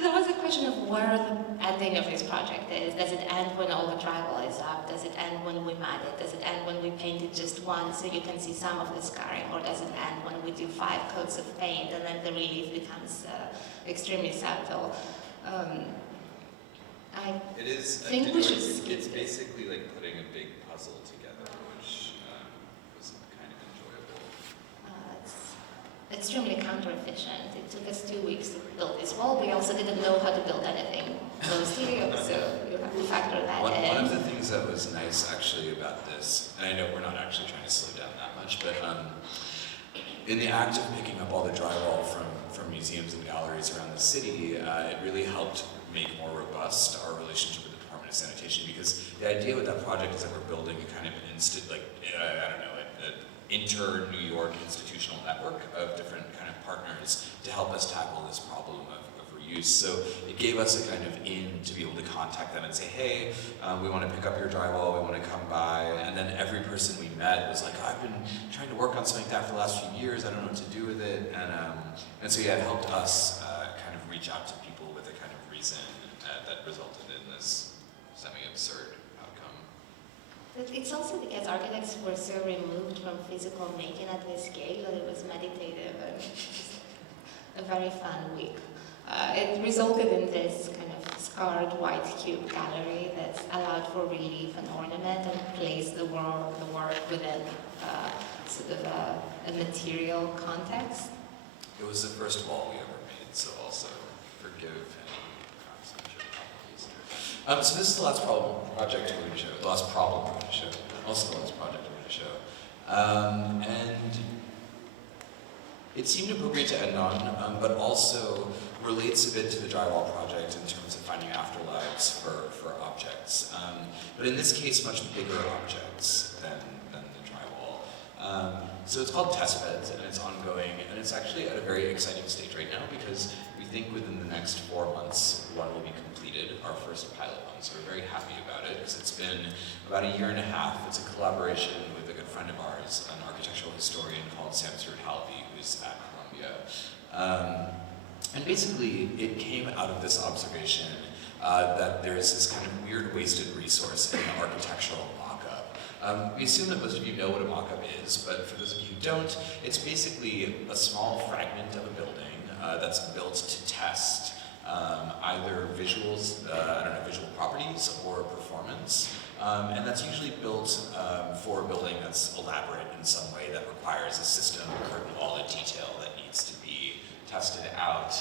There was a question of where the ending of this project is. Does it end when all the drywall is up? Does it end when we mat it? Does it end when we paint it just once so you can see some of the scarring? Or does it end when we do 5 coats of paint and then the relief becomes extremely subtle? I think we should skip It's this. basically like putting a big puzzle together, which was kind of enjoyable. It's extremely counter-efficient. It took us 2 weeks to build this wall. We also didn't know how to build anything closely, so you have to factor that in. One of the things that was nice actually about this, and I know we're not actually trying to slow down that much, but in the act of picking up all the drywall from museums and galleries around the city, it really helped make more robust our relationship with the Department of Sanitation, because the idea with that project is that we're building a kind of an inter-New York institutional network of different kind of partners to help us tackle this problem of reuse. So it gave us a kind of in to be able to contact them and say, hey, we want to pick up your drywall, we want to come by. And then every person we met was like, oh, I've been trying to work on something like that for the last few years, I don't know what to do with it. And so yeah, it helped us kind of reach out to people with a kind of reason that resulted in this semi-absurd outcome. But it's also because architects were so removed from physical making at this scale that it was meditative and a very fun week. It resulted in this kind of scarred white cube gallery that allowed for relief and ornament and placed the work within sort of a material context. It was the first wall we ever made, so also forgive any craftsmanship problems. So this is the last project we're going to show. The last problem we're going to show. Also the last project we're going to show. And it seemed appropriate to end on, but also relates a bit to the drywall project in terms of finding afterlives for objects. But in this case, much bigger objects than the drywall. So it's called Test Beds, and it's ongoing, and it's actually at a very exciting stage right now because we think within the next 4 months, one will be completed, our first pilot one. So we're very happy about it because it's been about a year and a half. It's a collaboration with a good friend of ours, an architectural historian called Sam Halby, who's at Columbia. And basically, it came out of this observation that there's this kind of weird wasted resource in the architectural mock-up. We assume that most of you know what a mock-up is, but for those of you who don't, it's basically a small fragment of a building that's built to test either visuals, visual properties or performance. And that's usually built for a building that's elaborate in some way that requires a system, curtain wall, a detail that needs to be tested out.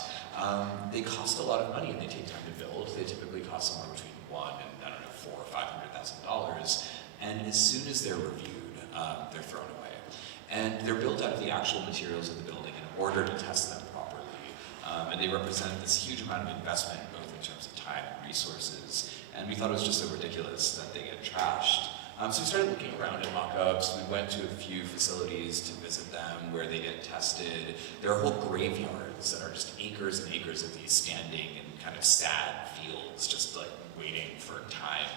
They cost a lot of money and they take time to build. They typically cost somewhere between $1 and $400,000 or $500,000. And as soon as they're reviewed, they're thrown away. And they're built out of the actual materials of the building in order to test them properly. And they represent this huge amount of investment, both in terms of time and resources. And we thought it was just so ridiculous that they get trashed. So we started looking around at mock-ups. We went to a few facilities to visit them where they get tested. There are whole graveyards that are just acres and acres of these standing and kind of sad fields, just like waiting for time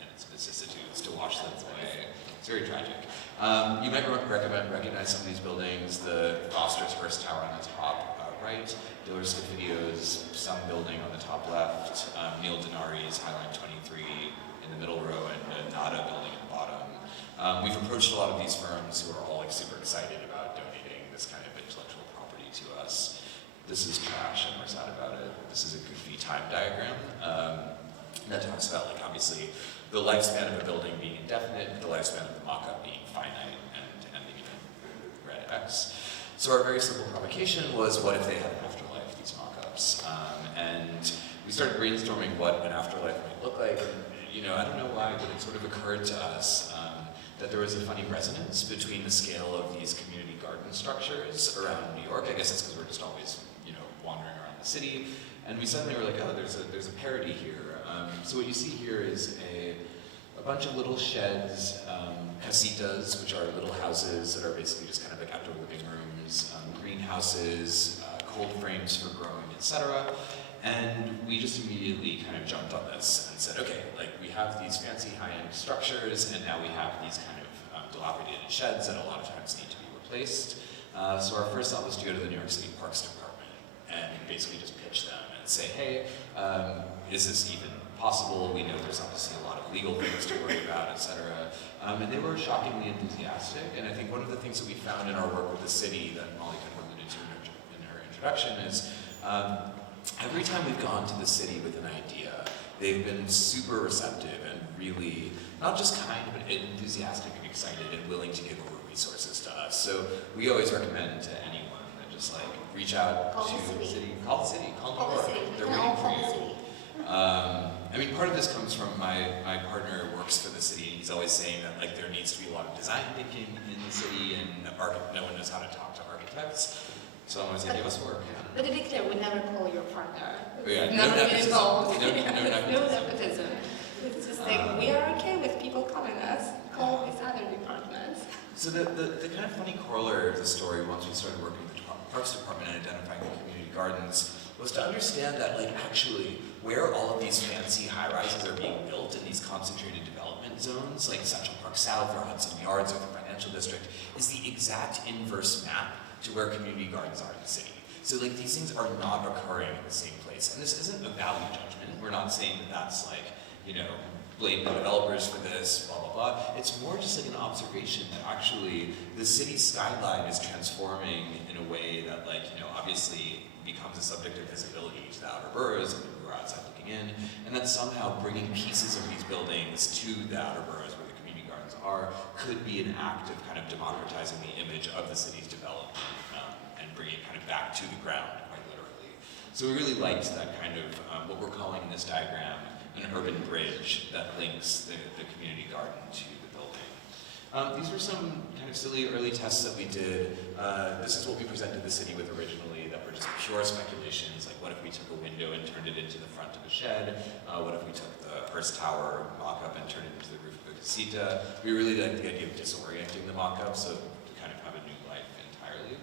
and its vicissitudes to wash them away. It's very tragic. You might recognize some of these buildings, the Foster's Hearst Tower on the top right, Diller Scafidio's Some Building on the top left, Neil Denari's Highline 23 in the middle row, and the Nada Building at the bottom. We've approached a lot of these firms who are all like super excited about donating this kind of intellectual property to us. This is trash and we're sad about it. This is a goofy time diagram that talks about, like, obviously the lifespan of a building being indefinite, the lifespan of the mock-up being finite and ending in red X. So our very simple provocation was, what if they had an afterlife, these mock-ups? And we started brainstorming what an afterlife might look like. And, you know, I don't know why, but it sort of occurred to us that there was a funny resonance between the scale of these community garden structures around New York. I guess it's because we're just always, you know, wandering around the city. And we suddenly were like, oh, there's a parody here. So what you see here is a bunch of little sheds, casitas, which are little houses that are basically just kind of like outdoor living rooms, greenhouses, cold frames for growing, etc. And we just immediately kind of jumped on this and said, okay, like we have these fancy high-end structures, and now we have these kind of dilapidated sheds that a lot of times need to be replaced. So our first thought was to go to the New York City Parks Department and basically just pitch them and say, hey, is this even possible? We know there's obviously a lot of legal things to worry about, etc. And they were shockingly enthusiastic. And I think one of the things that we found in our work with the city that Molly kind of alluded to in her introduction is every time we've gone to the city with an idea, they've been super receptive and really, not just kind, but enthusiastic and excited and willing to give over resources to us. So we always recommend to anyone that just like reach out to the city, call the city, call New York. They're waiting for you. I mean, part of this comes from my partner works for the city, and he's always saying that like there needs to be a lot of design thinking in the city, and no one knows how to talk to architects. So I'm always going to give us work. But to be clear, we never call your partner. Yeah, Never get involved. No nepotism. No nepotism. It's just like, we are okay with people calling us. Call these other departments. So the kind of funny corollary of the story, once we started working with the Parks Department and identifying the community gardens, was to understand that, like, actually, where all of these fancy high-rises are being built in these concentrated development zones, like Central Park South or Hudson Yards or the Financial District, is the exact inverse map to where community gardens are in the city. So, like, these things are not occurring in the same place. And this isn't a value judgment. We're not saying that that's, like, you know, blame the developers for this, blah, blah, blah. It's more just like an observation that actually the city's skyline is transforming in a way that, like, you know, obviously becomes a subject of visibility to the outer boroughs and people who are outside looking in, and that somehow bringing pieces of these buildings to the outer boroughs where the community gardens are could be an act of kind of democratizing the image of the city's development and bringing it kind of back to the ground, quite literally. So we really liked that kind of, what we're calling in this diagram, an urban bridge that links the community garden to the building. These were some kind of silly early tests that we did. This is what we presented the city with originally, that were just pure speculations, like what if we took a window and turned it into the front of a shed? What if we took the Hearst Tower mock-up and turned it into the roof of a casita? We really liked the idea of disorienting the mock-up, so to kind of have a new life entirely.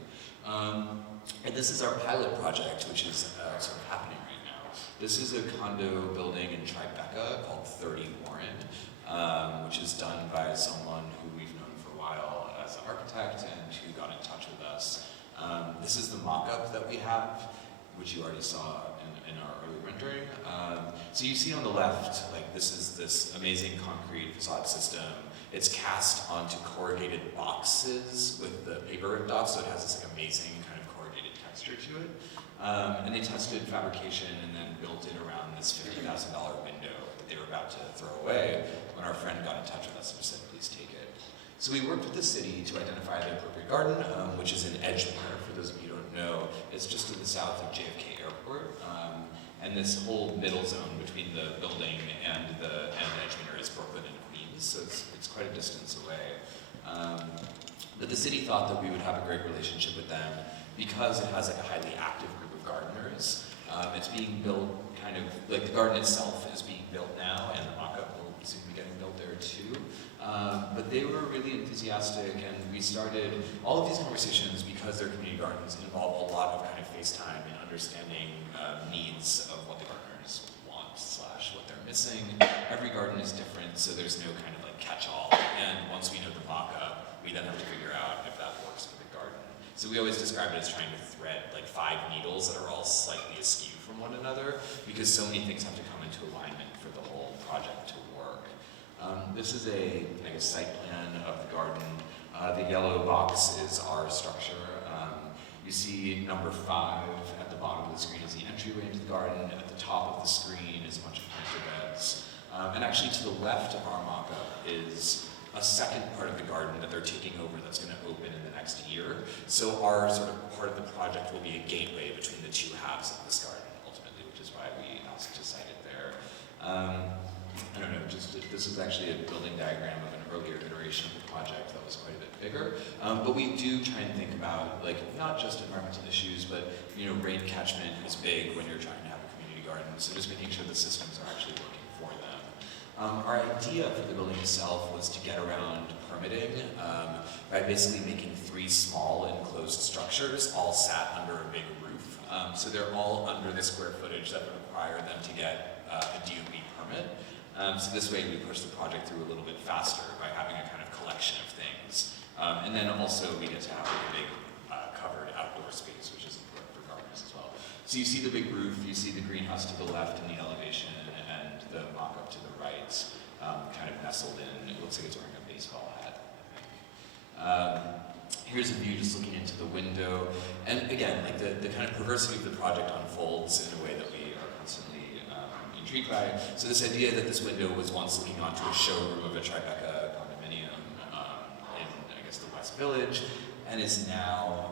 And this is our pilot project, which is sort of happening right now. This is a condo building in Tribeca called 30 Warren, which is done by someone who we've known for a while as an architect and who got in touch with us. This is the mock-up that we have, which you already saw in our early rendering. So you see on the left, like this is this amazing concrete facade system. It's cast onto corrugated boxes with the paper ripped off, so it has this like amazing kind of corrugated texture to it. And they tested fabrication and then built it around this $50,000 window that they were about to throw away when our friend got in touch with us and said, please take it. So we worked with the city to identify the appropriate garden, which is in Edgemere, for those of you who don't know. It's just to the south of JFK Airport. And this whole middle zone between the building and Edgemere is Brooklyn and Queens, so it's quite a distance away. But the city thought that we would have a great relationship with them because it has like a highly active group of gardeners. It's being built kind of, like the garden itself is being built now, and the mock-up will soon be getting built there too. But they were really enthusiastic, and we started all of these conversations because their community gardens involve a lot of kind of FaceTime and understanding needs of what the gardener designers want / what they're missing. Every garden is different, so there's no kind of like catch-all. And once we know the mock-up, we then have to figure out if that works for the garden. So we always describe it as trying to thread like 5 needles that are all slightly askew from one another, because so many things have to come into alignment for the whole project to work. This is a site plan of the garden. The yellow box is our structure. You see number 5 at the bottom of the screen is the entryway into the garden. At the top of the screen is a bunch of planter beds. And actually to the left of our mock-up is a second part of the garden that they're taking over that's going to open in the next year. So our sort of part of the project will be a gateway between the 2 halves of this garden, ultimately, which is why we asked to site it there. I don't know, this is actually a building diagram of an earlier iteration of the project that was quite a bit bigger. But we do try and think about, like, not just environmental issues, but, rain catchment is big when you're trying to have a community garden. So just making sure the systems are actually working for them. Our idea for the building itself was to get around permitting by basically making 3 small enclosed structures all sat under a big roof. So they're all under the square footage that would require them to get a DOB permit. So this way we push the project through a little bit faster by having a kind of collection of things. And then also we get to have a big covered outdoor space, which is important for gardeners as well. So you see the big roof, you see the greenhouse to the left in the elevation, and the mock-up to the right, kind of nestled in. It looks like it's wearing a baseball hat, I think. Here's a view just looking into the window. And again, like the kind of perversity of the project unfolds in a way that we are constantly intrigued by. So this idea that this window was once looking onto a showroom of a Tribeca condominium in, I guess, the West Village, and is now,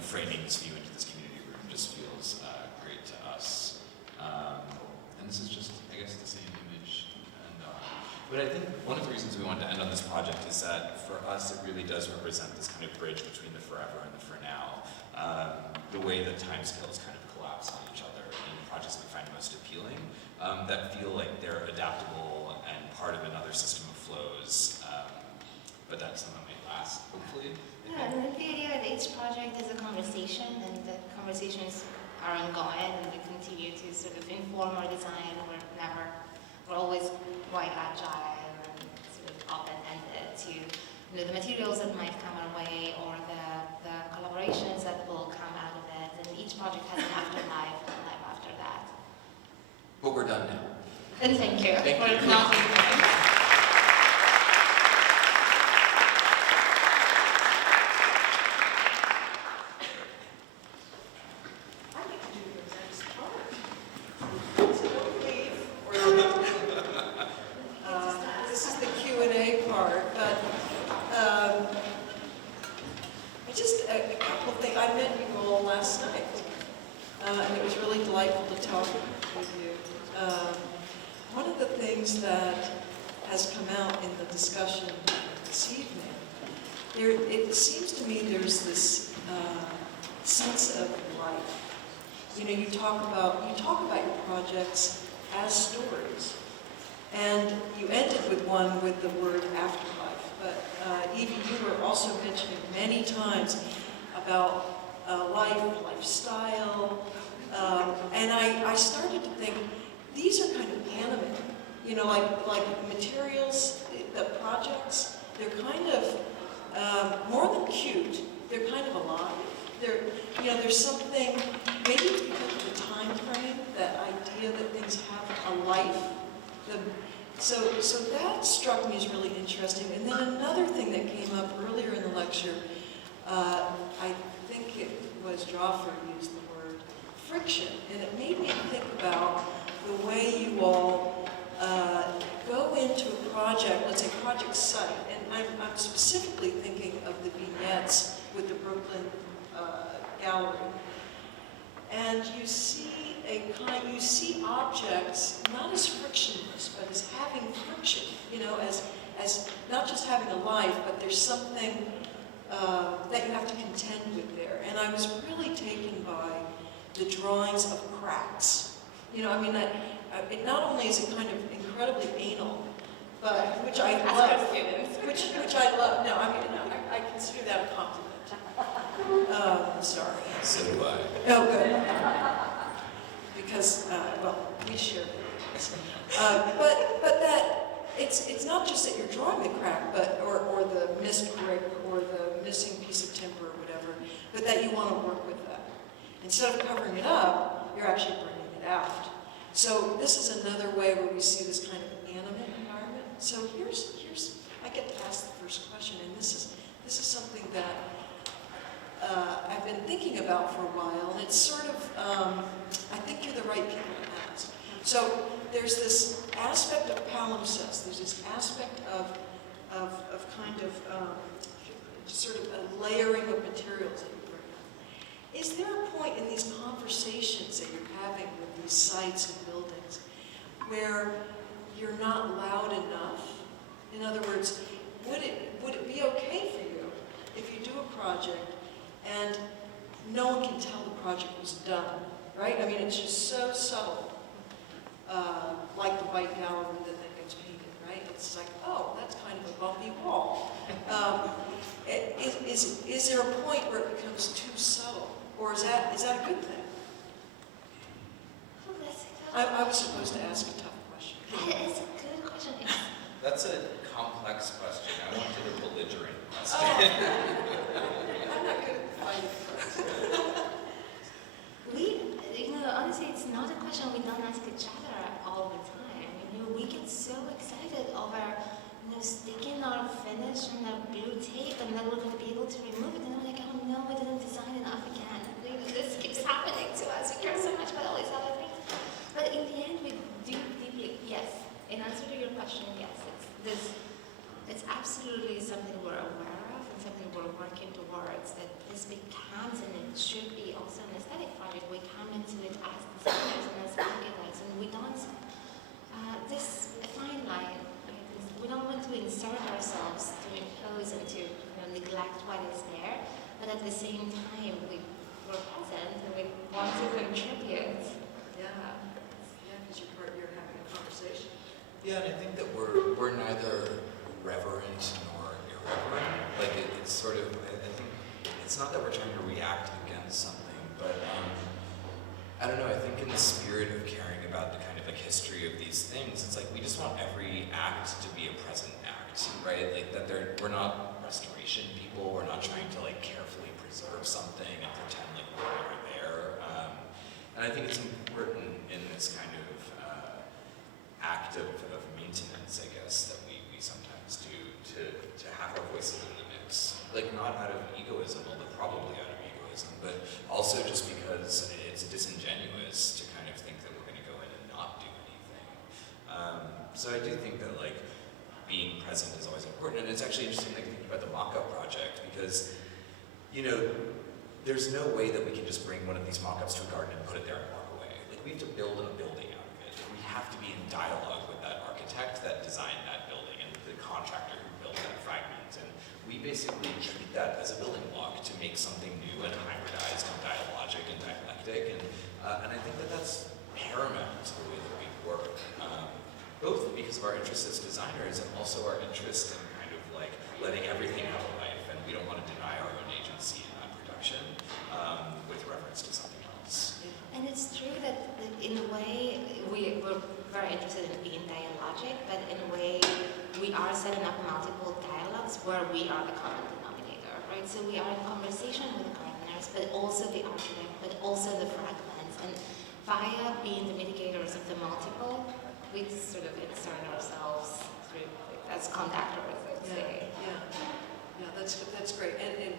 framing this view into this community room just feels great to us. And this is just, I guess, the same image. But I think one of the reasons we wanted to end on this project is that for us it really does represent this kind of bridge between the forever and the for now. The way that timescales kind of collapse on each other in projects we find most appealing, that feel like they're adaptable and part of another system of flows, but that some of them may last, hopefully. Yeah, and the idea that each project is a conversation, and the conversations are ongoing, and we continue to sort of inform our design. We're always quite agile and sort of open-ended to the materials that might come our way, or the collaborations that will come out of it. And each project has an afterlife and a life after that. But we're done now. And thank you. Thank you. For not This is the Q&A part, but a couple of things. I met you all last night, and it was really delightful to talk with you. One of the things that has come out in the discussion this evening, it seems to me there's this sense of life. You talk about your projects as stories. And you ended with one with the word afterlife. But Evie, you were also mentioning many times about lifestyle. And I started to think, these are kind of animate. Like materials, the projects, they're kind of, more than cute, they're kind of alive. There's something, maybe it's because of the time frame, that idea that things have a life. So that struck me as really interesting. And then another thing that came up earlier in the lecture, I think it was Jaffer used the word friction, and it made me think about the way you all go into a project, let's say project site, and I'm specifically thinking of the vignettes with the Brooklyn Gallery. And you see objects not as frictionless, but as having friction, as not just having a life, but there's something that you have to contend with there. And I was really taken by the drawings of cracks. It not only is it kind of incredibly anal, but which I love, which I love. No, I consider that a compliment. Sorry. So do I. Oh, good. because, well, we share it. But that it's not just that you're drawing the crack, but or the missed brick or the missing piece of timber or whatever, but that you want to work with that. Instead of covering it up, you're actually bringing it out. So this is another way where we see this kind of animate environment. So here's I get to ask the first question, and this is something that I've been thinking about for a while, and it's sort of, I think you're the right people to ask. So there's this aspect of palimpsest, there's this aspect of kind of sort of a layering of materials that you bring up. Is there a point in these conversations that you're having with these sites and buildings where you're not loud enough? In other words, would it be okay for you if you do a project and no one can tell the project was done, right? I mean, it's just so subtle, like the white gallery that then gets painted, right? It's like, oh, that's kind of a bumpy wall. Is there a point where it becomes too subtle, or is that a good thing? Oh, that's I was supposed to ask a tough question. it's a good question. That's a complex question. I wanted a belligerent question. I'm not good at finding words. Honestly, it's not a question we don't ask each other all the time. We get so excited over, sticking our finish on a blue tape and then we're going to be able to remove it. And we're like, oh no, we didn't design enough again. This keeps happening to us. We care so much about all these other things. But in the end, we do deeply, yes. In answer to your question, yes. It's absolutely something we're aware of and something we're working towards, that this becomes and it should be also an aesthetic project. We come into it as designers and as architects, and we don't, this fine line, right? We don't want to insert ourselves to impose and to neglect what is there, but at the same time, we're present and we want to contribute. Yeah, because you're having a conversation. Yeah, and I think that we're neither reverent nor irreverent. Like it's sort of, I think it's not that we're trying to react against something, but I don't know, I think in the spirit of caring about the kind of like history of these things, it's like we just want every act to be a present act, right? Like that we're not restoration people, we're not trying to like carefully preserve something and pretend like we're never there. And I think it's important in this kind of act of maintenance, I guess, that we sometimes do to have our voices in the mix. Like not out of egoism, although probably out of egoism, but also just because it's disingenuous to kind of think that we're going to go in and not do anything. So I do think that like being present is always important, and it's actually interesting like thinking about the mock-up project because, there's no way that we can just bring one of these mock-ups to a garden and put it there and walk away. Like we have to build a building out of it. We have to be in dialogue with that architect that designed that building and the contractor who built that fragment. And we basically treat that as a building block to make something new and hybridized and dialogic and dialectic. And I think that that's paramount to the way that we work, both because of our interest as designers and also our interest in kind of like letting everything have a life, and we don't want to deny our own agency in that production with reference to something else. And it's true that in a way we're very interested in being dialogic, but in a way we are setting up multiple dialogues where we are the common denominator, right? So we are in conversation with the gardeners, but also the architect, but also the fragments. And via being the mitigators of the multiple, we sort of insert ourselves through as conductors, I'd say. Yeah, that's great. And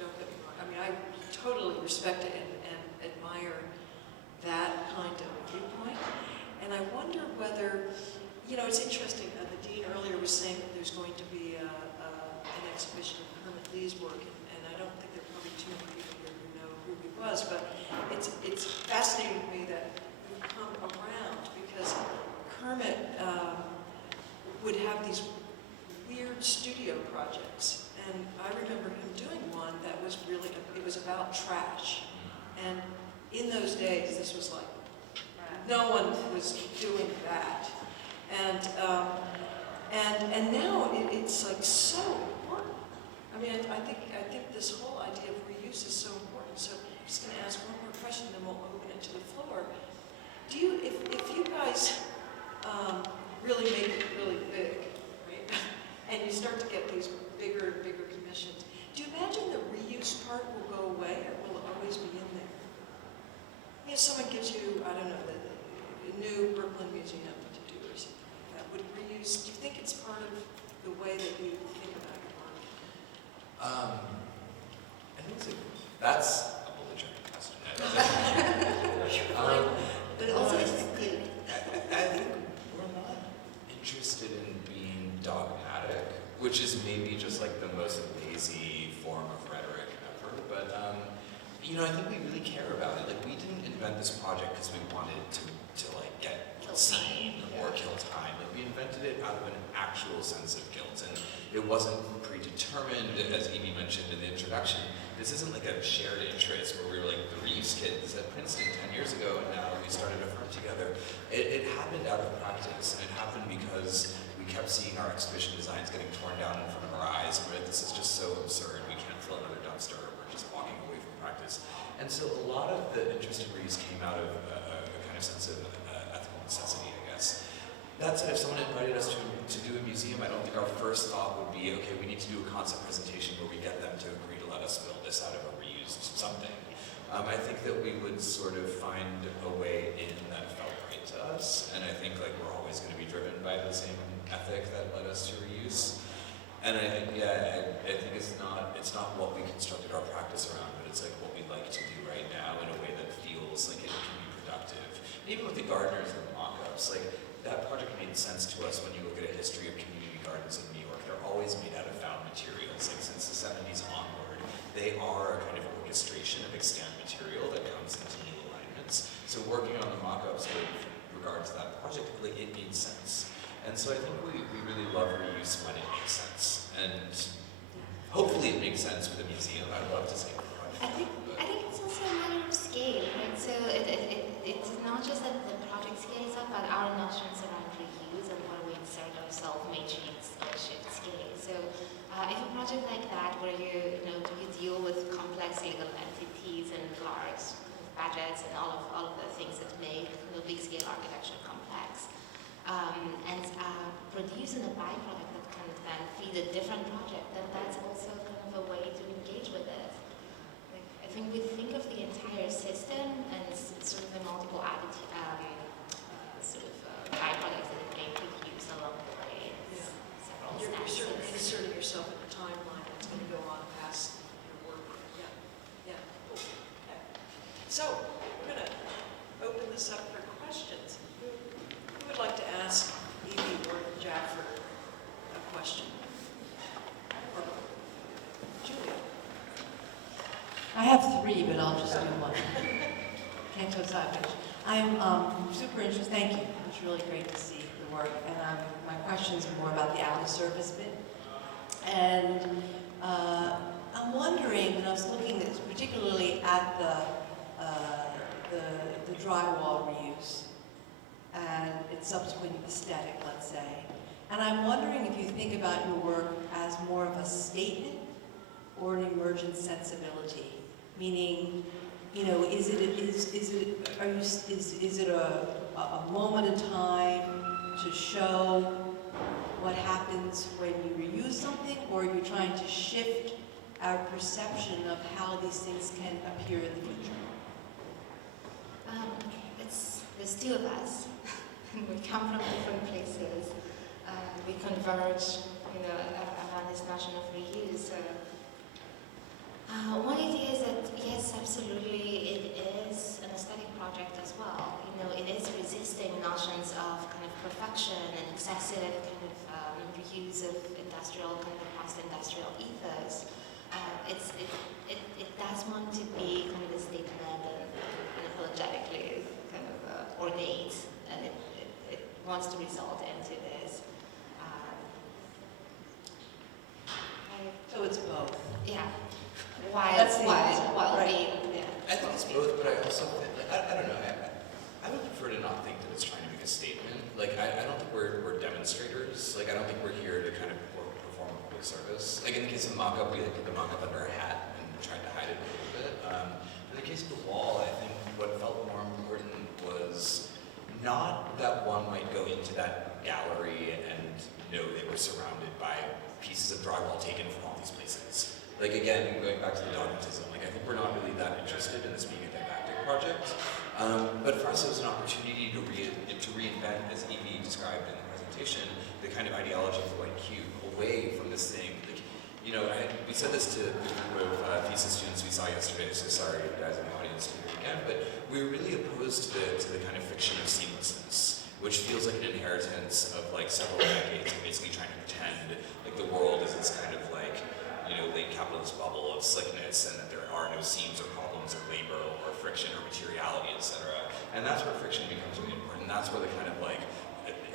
don't get me wrong, I mean, I totally respect it and admire that kind of viewpoint. And I wonder whether, it's interesting, the dean earlier was saying that there's going to be an exhibition of Herman Lee's work, and I don't think there are probably too many people here who know who he was, but it's fascinating to me that we've come around because Kermit would have these weird studio projects, and I remember him doing one that was really, it was about trash, and in those days this was like, no one was doing that, and now it's like so important. I mean, I think this whole idea of reuse is so important. So I'm just going to ask one more question, then we'll open it to the floor. do you, if you guys really make it really big, right? And you start to get these bigger and bigger commissions, do you imagine the reuse part will go away, or will it always be in there? If someone gives you, I don't know, the new Brooklyn Museum to do or something like that, would reuse, do you think it's part of the way that you think about your work? I think so. That's a belligerent question. But also it's good. I think we're not interested in being dogmatic, which is maybe just like the most lazy form of rhetoric ever. But I think we really care about it. Like, we didn't invent this project because we wanted to like get seen or kill time. Like, we invented it out of an actual sense of guilt, and it wasn't predetermined, as Evie mentioned in the introduction. This isn't like a shared interest where we were like the reuse kids at Princeton 10 years ago, and now we started a firm together. It happened out of practice, and it happened because we kept seeing our exhibition designs getting torn down in front of our eyes, and we're like, this is just so absurd, we can't fill another dumpster, we're just walking away from practice. And so a lot of the interest in reuse came out of a kind of sense of ethical necessity, I guess. That said, if someone invited us to do a museum, I don't think our first thought would be, okay, we need to do a concept presentation where we get them to agree to let us build this out of a reused something. I think that we would sort of find a way in that felt right to us, and I think like we're always going to be driven by the same ethic that led us to reuse. And I think it's not what we constructed our practice around, but it's like what we like to do right now in a way that feels like it can be productive. And even with the gardeners and the mock-ups, like that project made sense to us when you look at a history of community gardens in New York. They're always made out of found materials. Like since the 70s onward, they are a kind of orchestration of extant material that comes into new alignments. So working on the mock-ups with regard to that project, like it made sense. And so I think we really love reuse when it makes sense. And hopefully it makes sense with a museum. I'd love to see the project. I think it's also a matter of scale, right? So it's not just that the project scales up, but our notions around reuse and where we insert ourselves may change or shift scale. So if a project like that, where you deal with complex legal entities and cards, budgets, and all of the things that make big scale architecture complex, and producing a byproduct that can then feed a different project, then that's also kind of a way to engage with it. Like, I think we think of the entire system and sort of the multiple byproducts that it may produce along the way. Several You're steps. sort of inserting yourself in a timeline that's going to go on past your work. Yeah, cool. Okay. So, we're going to open this up for questions. Who would like to ask Evie or Jaffer a question? Or Julia? I have three, but I'll just do one. Can't go sideways. I'm super interested. Thank you. It's really great to see the work. And my questions are more about the out-of-service bit. And I'm wondering, when I was looking at, particularly at the drywall reuse and its subsequent aesthetic, let's say. And I'm wondering if you think about your work as more of a statement or an emergent sensibility, meaning, is it a moment in time to show what happens when you reuse something, or are you trying to shift our perception of how these things can appear in the future? There's two of us. We come from different places. We converge, around this notion of reuse. One idea is that, yes, absolutely, it is an aesthetic project as well. It is resisting notions of kind of perfection and excessive kind of reuse of industrial, kind of post-industrial ethos. It does want to be kind of a statement and apologetically kind of ornate, and it wants to result into this. So it's both. Yeah. Why? That's the why? answer, Well, right. I think it's both, but I also think, I don't know, I would prefer to not think that it's trying to make a statement. Like, I don't think we're demonstrators. Like, I don't think we're here to kind of perform a public service. Like, in the case of the mock-up, we put the mock-up under a hat and tried to hide it a little bit. In the case of the wall, I think what felt more important was not that one might go into that gallery and know they were surrounded by pieces of drywall taken from all these places. Like again, going back to the dogmatism, like I think we're not really that interested in this being a didactic project. But for us it was an opportunity to reinvent, as Evie described in the presentation, the kind of ideology of the white cube, away from this thing. Like, you know, we said this to the group of thesis students we saw yesterday, so sorry guys in the audience to hear it again, but we were really opposed to the kind of fiction of seamlessness, which feels like an inheritance of like several decades of basically trying to pretend like the world is this kind of like, you know, late capitalist bubble of slickness and that there are no seams or problems or labor or friction or materiality, etc. And that's where friction becomes really important. That's where the kind of like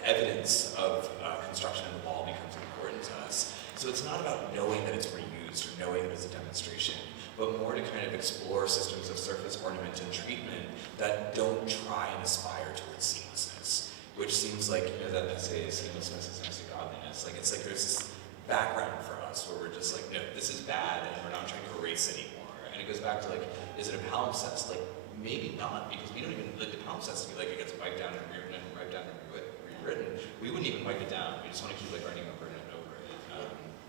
evidence of construction in the wall becomes important to us. So it's not about knowing that it's reused or knowing that it's a demonstration, but more to kind of explore systems of surface ornament and treatment that don't try and aspire towards seamlessness, which seems like, you know, that essay is seamlessness is next to godliness. Like it's like there's this background for us where we're just like, no, this is bad and we're not trying to erase anymore. And it goes back to like, is it a palimpsest? Like maybe not, because we don't even, like the palimpsest to be like, it gets wiped down and rewritten and wiped down and rewritten. We wouldn't even wipe it down. We just want to keep like writing over it and over it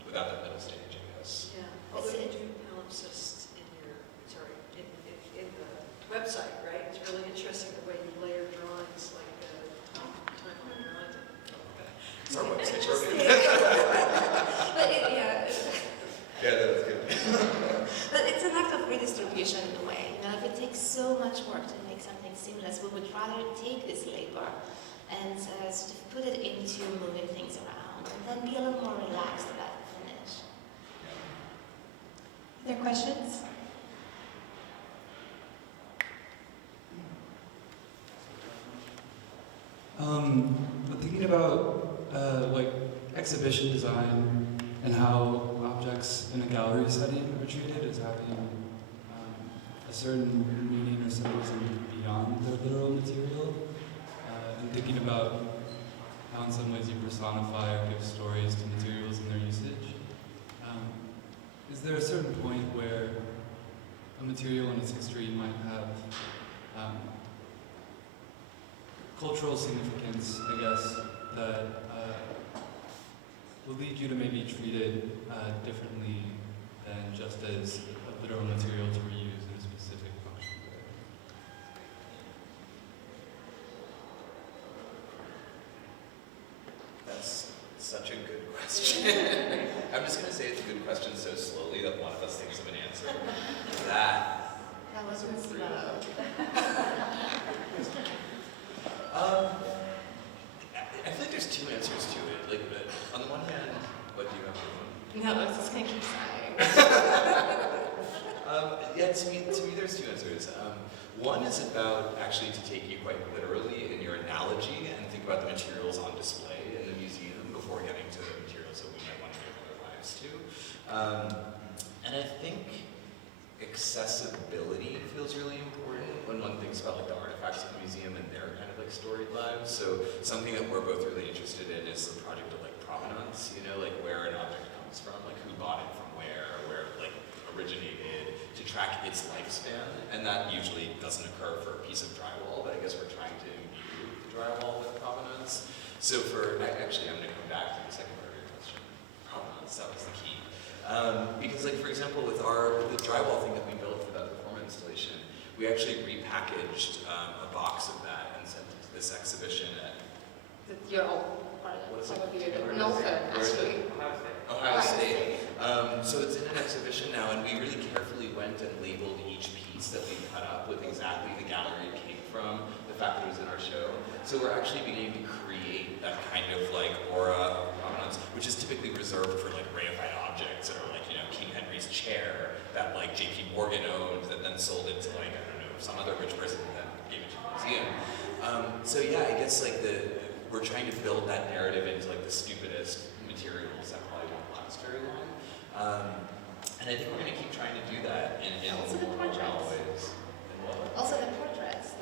without that middle stage, I guess. Yeah, although you do palimpsests in your, in the website, right? It's really interesting the way you layer drawings, like timeline drawings. It's our website. But yeah. Yeah, that was good. But it's an act of redistribution in a way. You know, if it takes so much work to make something seamless, we would rather take this labor and sort of put it into moving things around, and then be a little more relaxed about the finish. Are there questions? Thinking about like exhibition design and how objects in a gallery setting are treated as having a certain meaning or symbolism beyond their literal material, and thinking about how in some ways you personify or give stories to materials and their usage. Is there a certain point where a material in its history might have cultural significance, I guess, that will lead you to maybe treat it differently than just as a literal material to reuse in a specific function? That's such a good question. I'm just going to say it's a good question so slowly that one of us thinks of an answer. That wasn't slow. I feel like there's two answers to it. Like, on the one hand, what do you have for one? No, I was just going to keep sighing. Yeah, to me there's two answers. One is about actually to take you quite literally in your analogy and think about the materials on display in the museum before getting to the materials that we might want to give our lives to. And I think accessibility feels really important when one thinks about like the artifacts of the museum and their kind of like storied lives. So something that we're both really interested in is the project of like provenance, you know, like where an object comes from, like who bought it from where it like originated, to track its lifespan. And that usually doesn't occur for a piece of drywall, but I guess we're trying to imbue the drywall with provenance. So actually I'm gonna come back to the second part of your question. Provenance, that was the key. Because like, for example, with the drywall thing that we built for that performance installation, we actually repackaged a box of that and sent it to this exhibition at... Your own part What is it? of Northern, actually. Ohio State. So it's in an exhibition now, and we really carefully went and labeled each piece that we cut up with exactly the gallery it came from, the fact that it was in our show. So we're actually beginning to create that kind of like aura of provenance, which is typically reserved for like reified objects that are like, you know, King Henry's chair that like J.P. Morgan owned that then sold it to like, I don't know, some other rich person that gave it to the museum. So yeah, I guess like we're trying to build that narrative into like the stupidest materials that probably won't last very long. And I think we're going to keep trying to do that in Also the more general portraits. ways. And what? Also the portraits.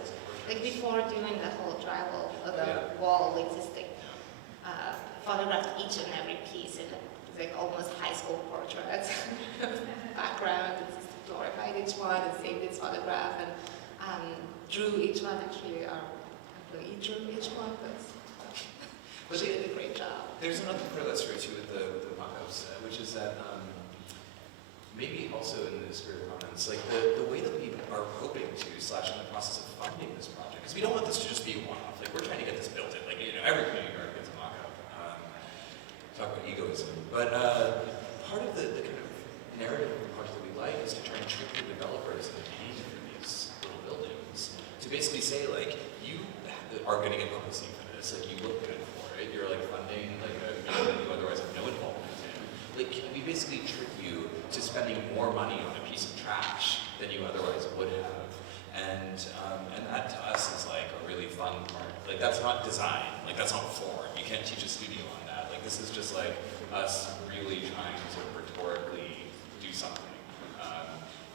Like before doing the whole drywall of the Yeah. wall existing, photographed each and every piece in like almost high school portraits. Background, and just glorified each one and saved its photograph and drew each one. Actually, our So each one, But she did a great job. there's another part of that story too with the mock-ups, which is that maybe also in the spirit of permanence, like the way that we are hoping to / in the process of funding this project, because we don't want this to just be a one-off. Like we're trying to get this built in. Like every community garden gets a mock-up. Talk about egoism, but part of the kind of narrative of the project that we like is to try and trick the developers into paying for these little buildings. To basically say like you are going to get publicity for this. Like you look good for it. You're like funding like a mission that you otherwise have no involvement in. Like we basically trick you to spending more money on a piece of trash than you otherwise would have. And that to us is like a really fun part. Like that's not design, like that's not form. You can't teach a studio on that. Like this is just like us really trying to rhetorically do something.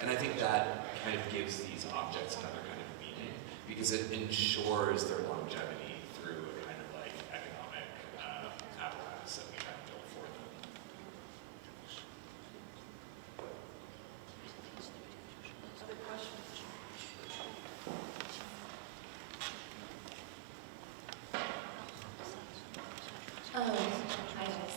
And I think that kind of gives these objects another kind of meaning because it ensures their longevity through a kind of like economic apparatus that we try to build for them. Other questions? Hi guys.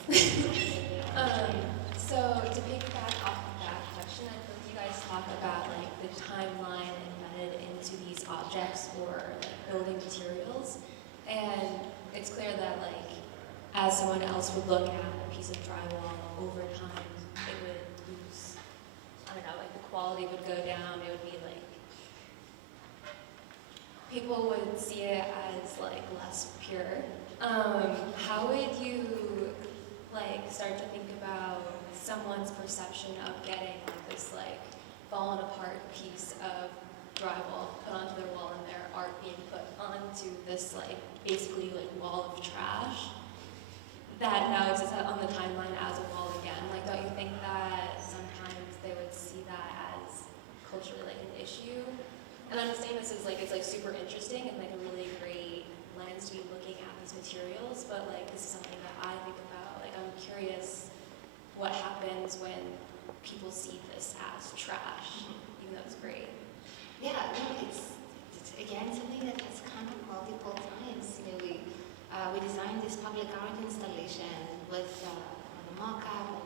So to piggyback off of that question, I heard you guys talk about like the timeline embedded into these objects or like building materials, and it's clear that like as someone else would look at a piece of drywall over time, it would lose. I don't know, like the quality would go down. It would be like people would see it as like less pure. How would you like start to think about someone's perception of getting like this like fallen apart piece of drywall put onto their wall and their art being put onto this like basically like wall of trash that now exists on the timeline as a wall again? Like, don't you think that sometimes they would see that as culturally like an issue? And I'm just saying this is like, it's like super interesting and like a really great lens to be looking at these materials, but like this is something that I think about. Like I'm curious what happens when people see this as trash, even though it's great. Yeah, no, it's again something that has come up multiple times. We designed this public art installation with a mock-up, and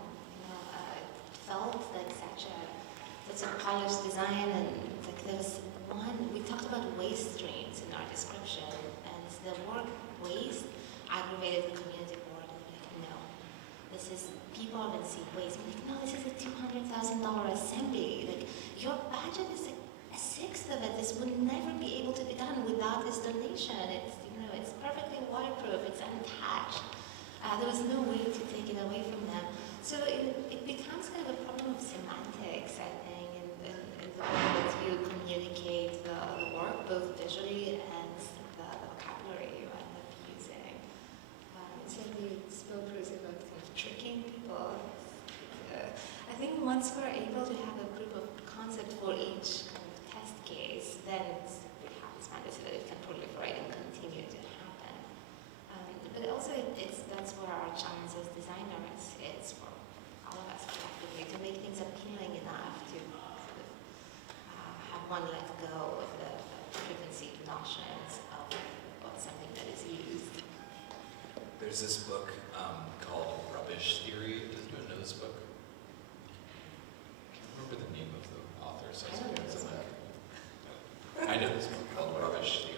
it felt like such a polished design, and like there was one. We talked about waste streams in our description, and the word waste aggravated the community board. Like, no, this is people are going to see waste. I'm like, no, this is a $200,000 assembly. Like your budget is like a sixth of it. This would never be able to be done without this donation. It's perfectly waterproof. It's untouched. There was no way to take it away from them. So it becomes kind of a problem of semantics, I think, and the way that you communicate the work, both visually and the vocabulary you end up using. So you spoke, Bruce, about kind of tricking people. I think once we're able to have a group of concepts for each kind of test case, then it becomes mandatory that it can proliferate and continue to happen. But also, that's where our challenge as designers is for all of us collectively to make things appealing enough to sort of have one let go of the preconceived notions of something that is used. There's this book called Rubbish Theory. Does anyone know this book? I can't remember the name of the author, so I don't know this book. I know this book called Rubbish Theory.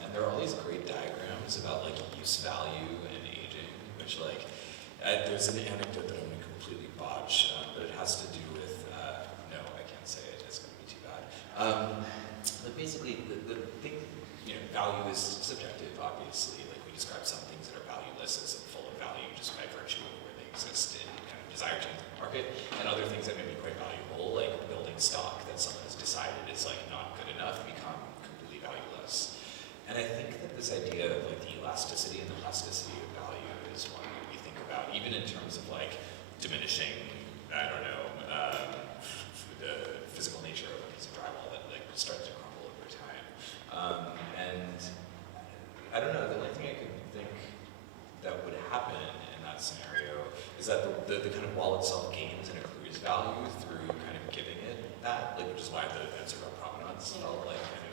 And there are all these great diagrams about like use value and aging, which like, there's an anecdote that I'm going to completely botch, but it has to do with, no, I can't say it, it's going to be too bad. But basically, the thing, value is subjective, obviously. Like we describe some things that are valueless as full of value just by virtue of where they exist in kind of desire change in the market, and other things that may be quite valuable, like building stock that someone has decided is like not good enough, become completely valueless. And I think that this idea of like the elasticity and the plasticity of value is one that we think about, even in terms of like diminishing, I don't know, the physical nature of a piece of drywall that like starts to crumble over time. And I don't know, the only thing I could think that would happen in that scenario is that the kind of wall itself gains and accrues value through kind of giving it that, like, which is why the answer about provenance felt like kind of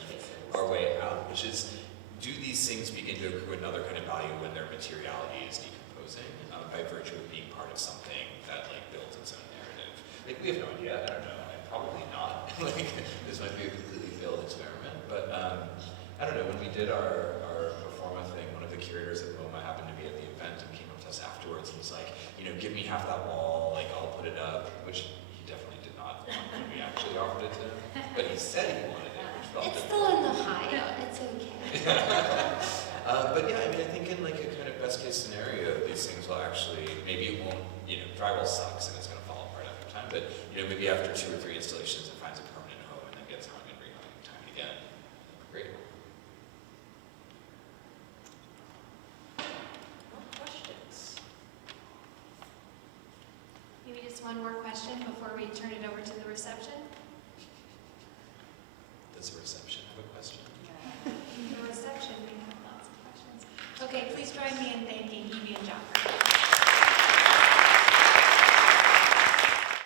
our way out, which is do these things begin to accrue another kind of value when their materiality is decomposing by virtue of being part of something that like builds its own narrative? Like we have no idea. I don't know. And probably not. Like this might be a completely failed experiment. But I don't know. When we did our Performa thing, one of the curators at MoMA happened to be at the event and came up to us afterwards and was like, you know, give me half that wall. Like I'll put it up. Which he definitely did not want when we actually offered it to him. But he said he wanted it, which felt It's different. still in Ohio, it's okay. But yeah, I mean, I think in like a kind of best case scenario, these things will actually, maybe it won't, you know, drywall sucks and it's going to fall apart after time, but you know, maybe after 2 or 3 installations, it finds a permanent home and then gets hung and rehung time and again. Great. More questions? Maybe just one more question before we turn it over to the reception. Does the reception have a question? The reception, we have lots of questions. Okay, please join me in thanking Evie and Jaffer.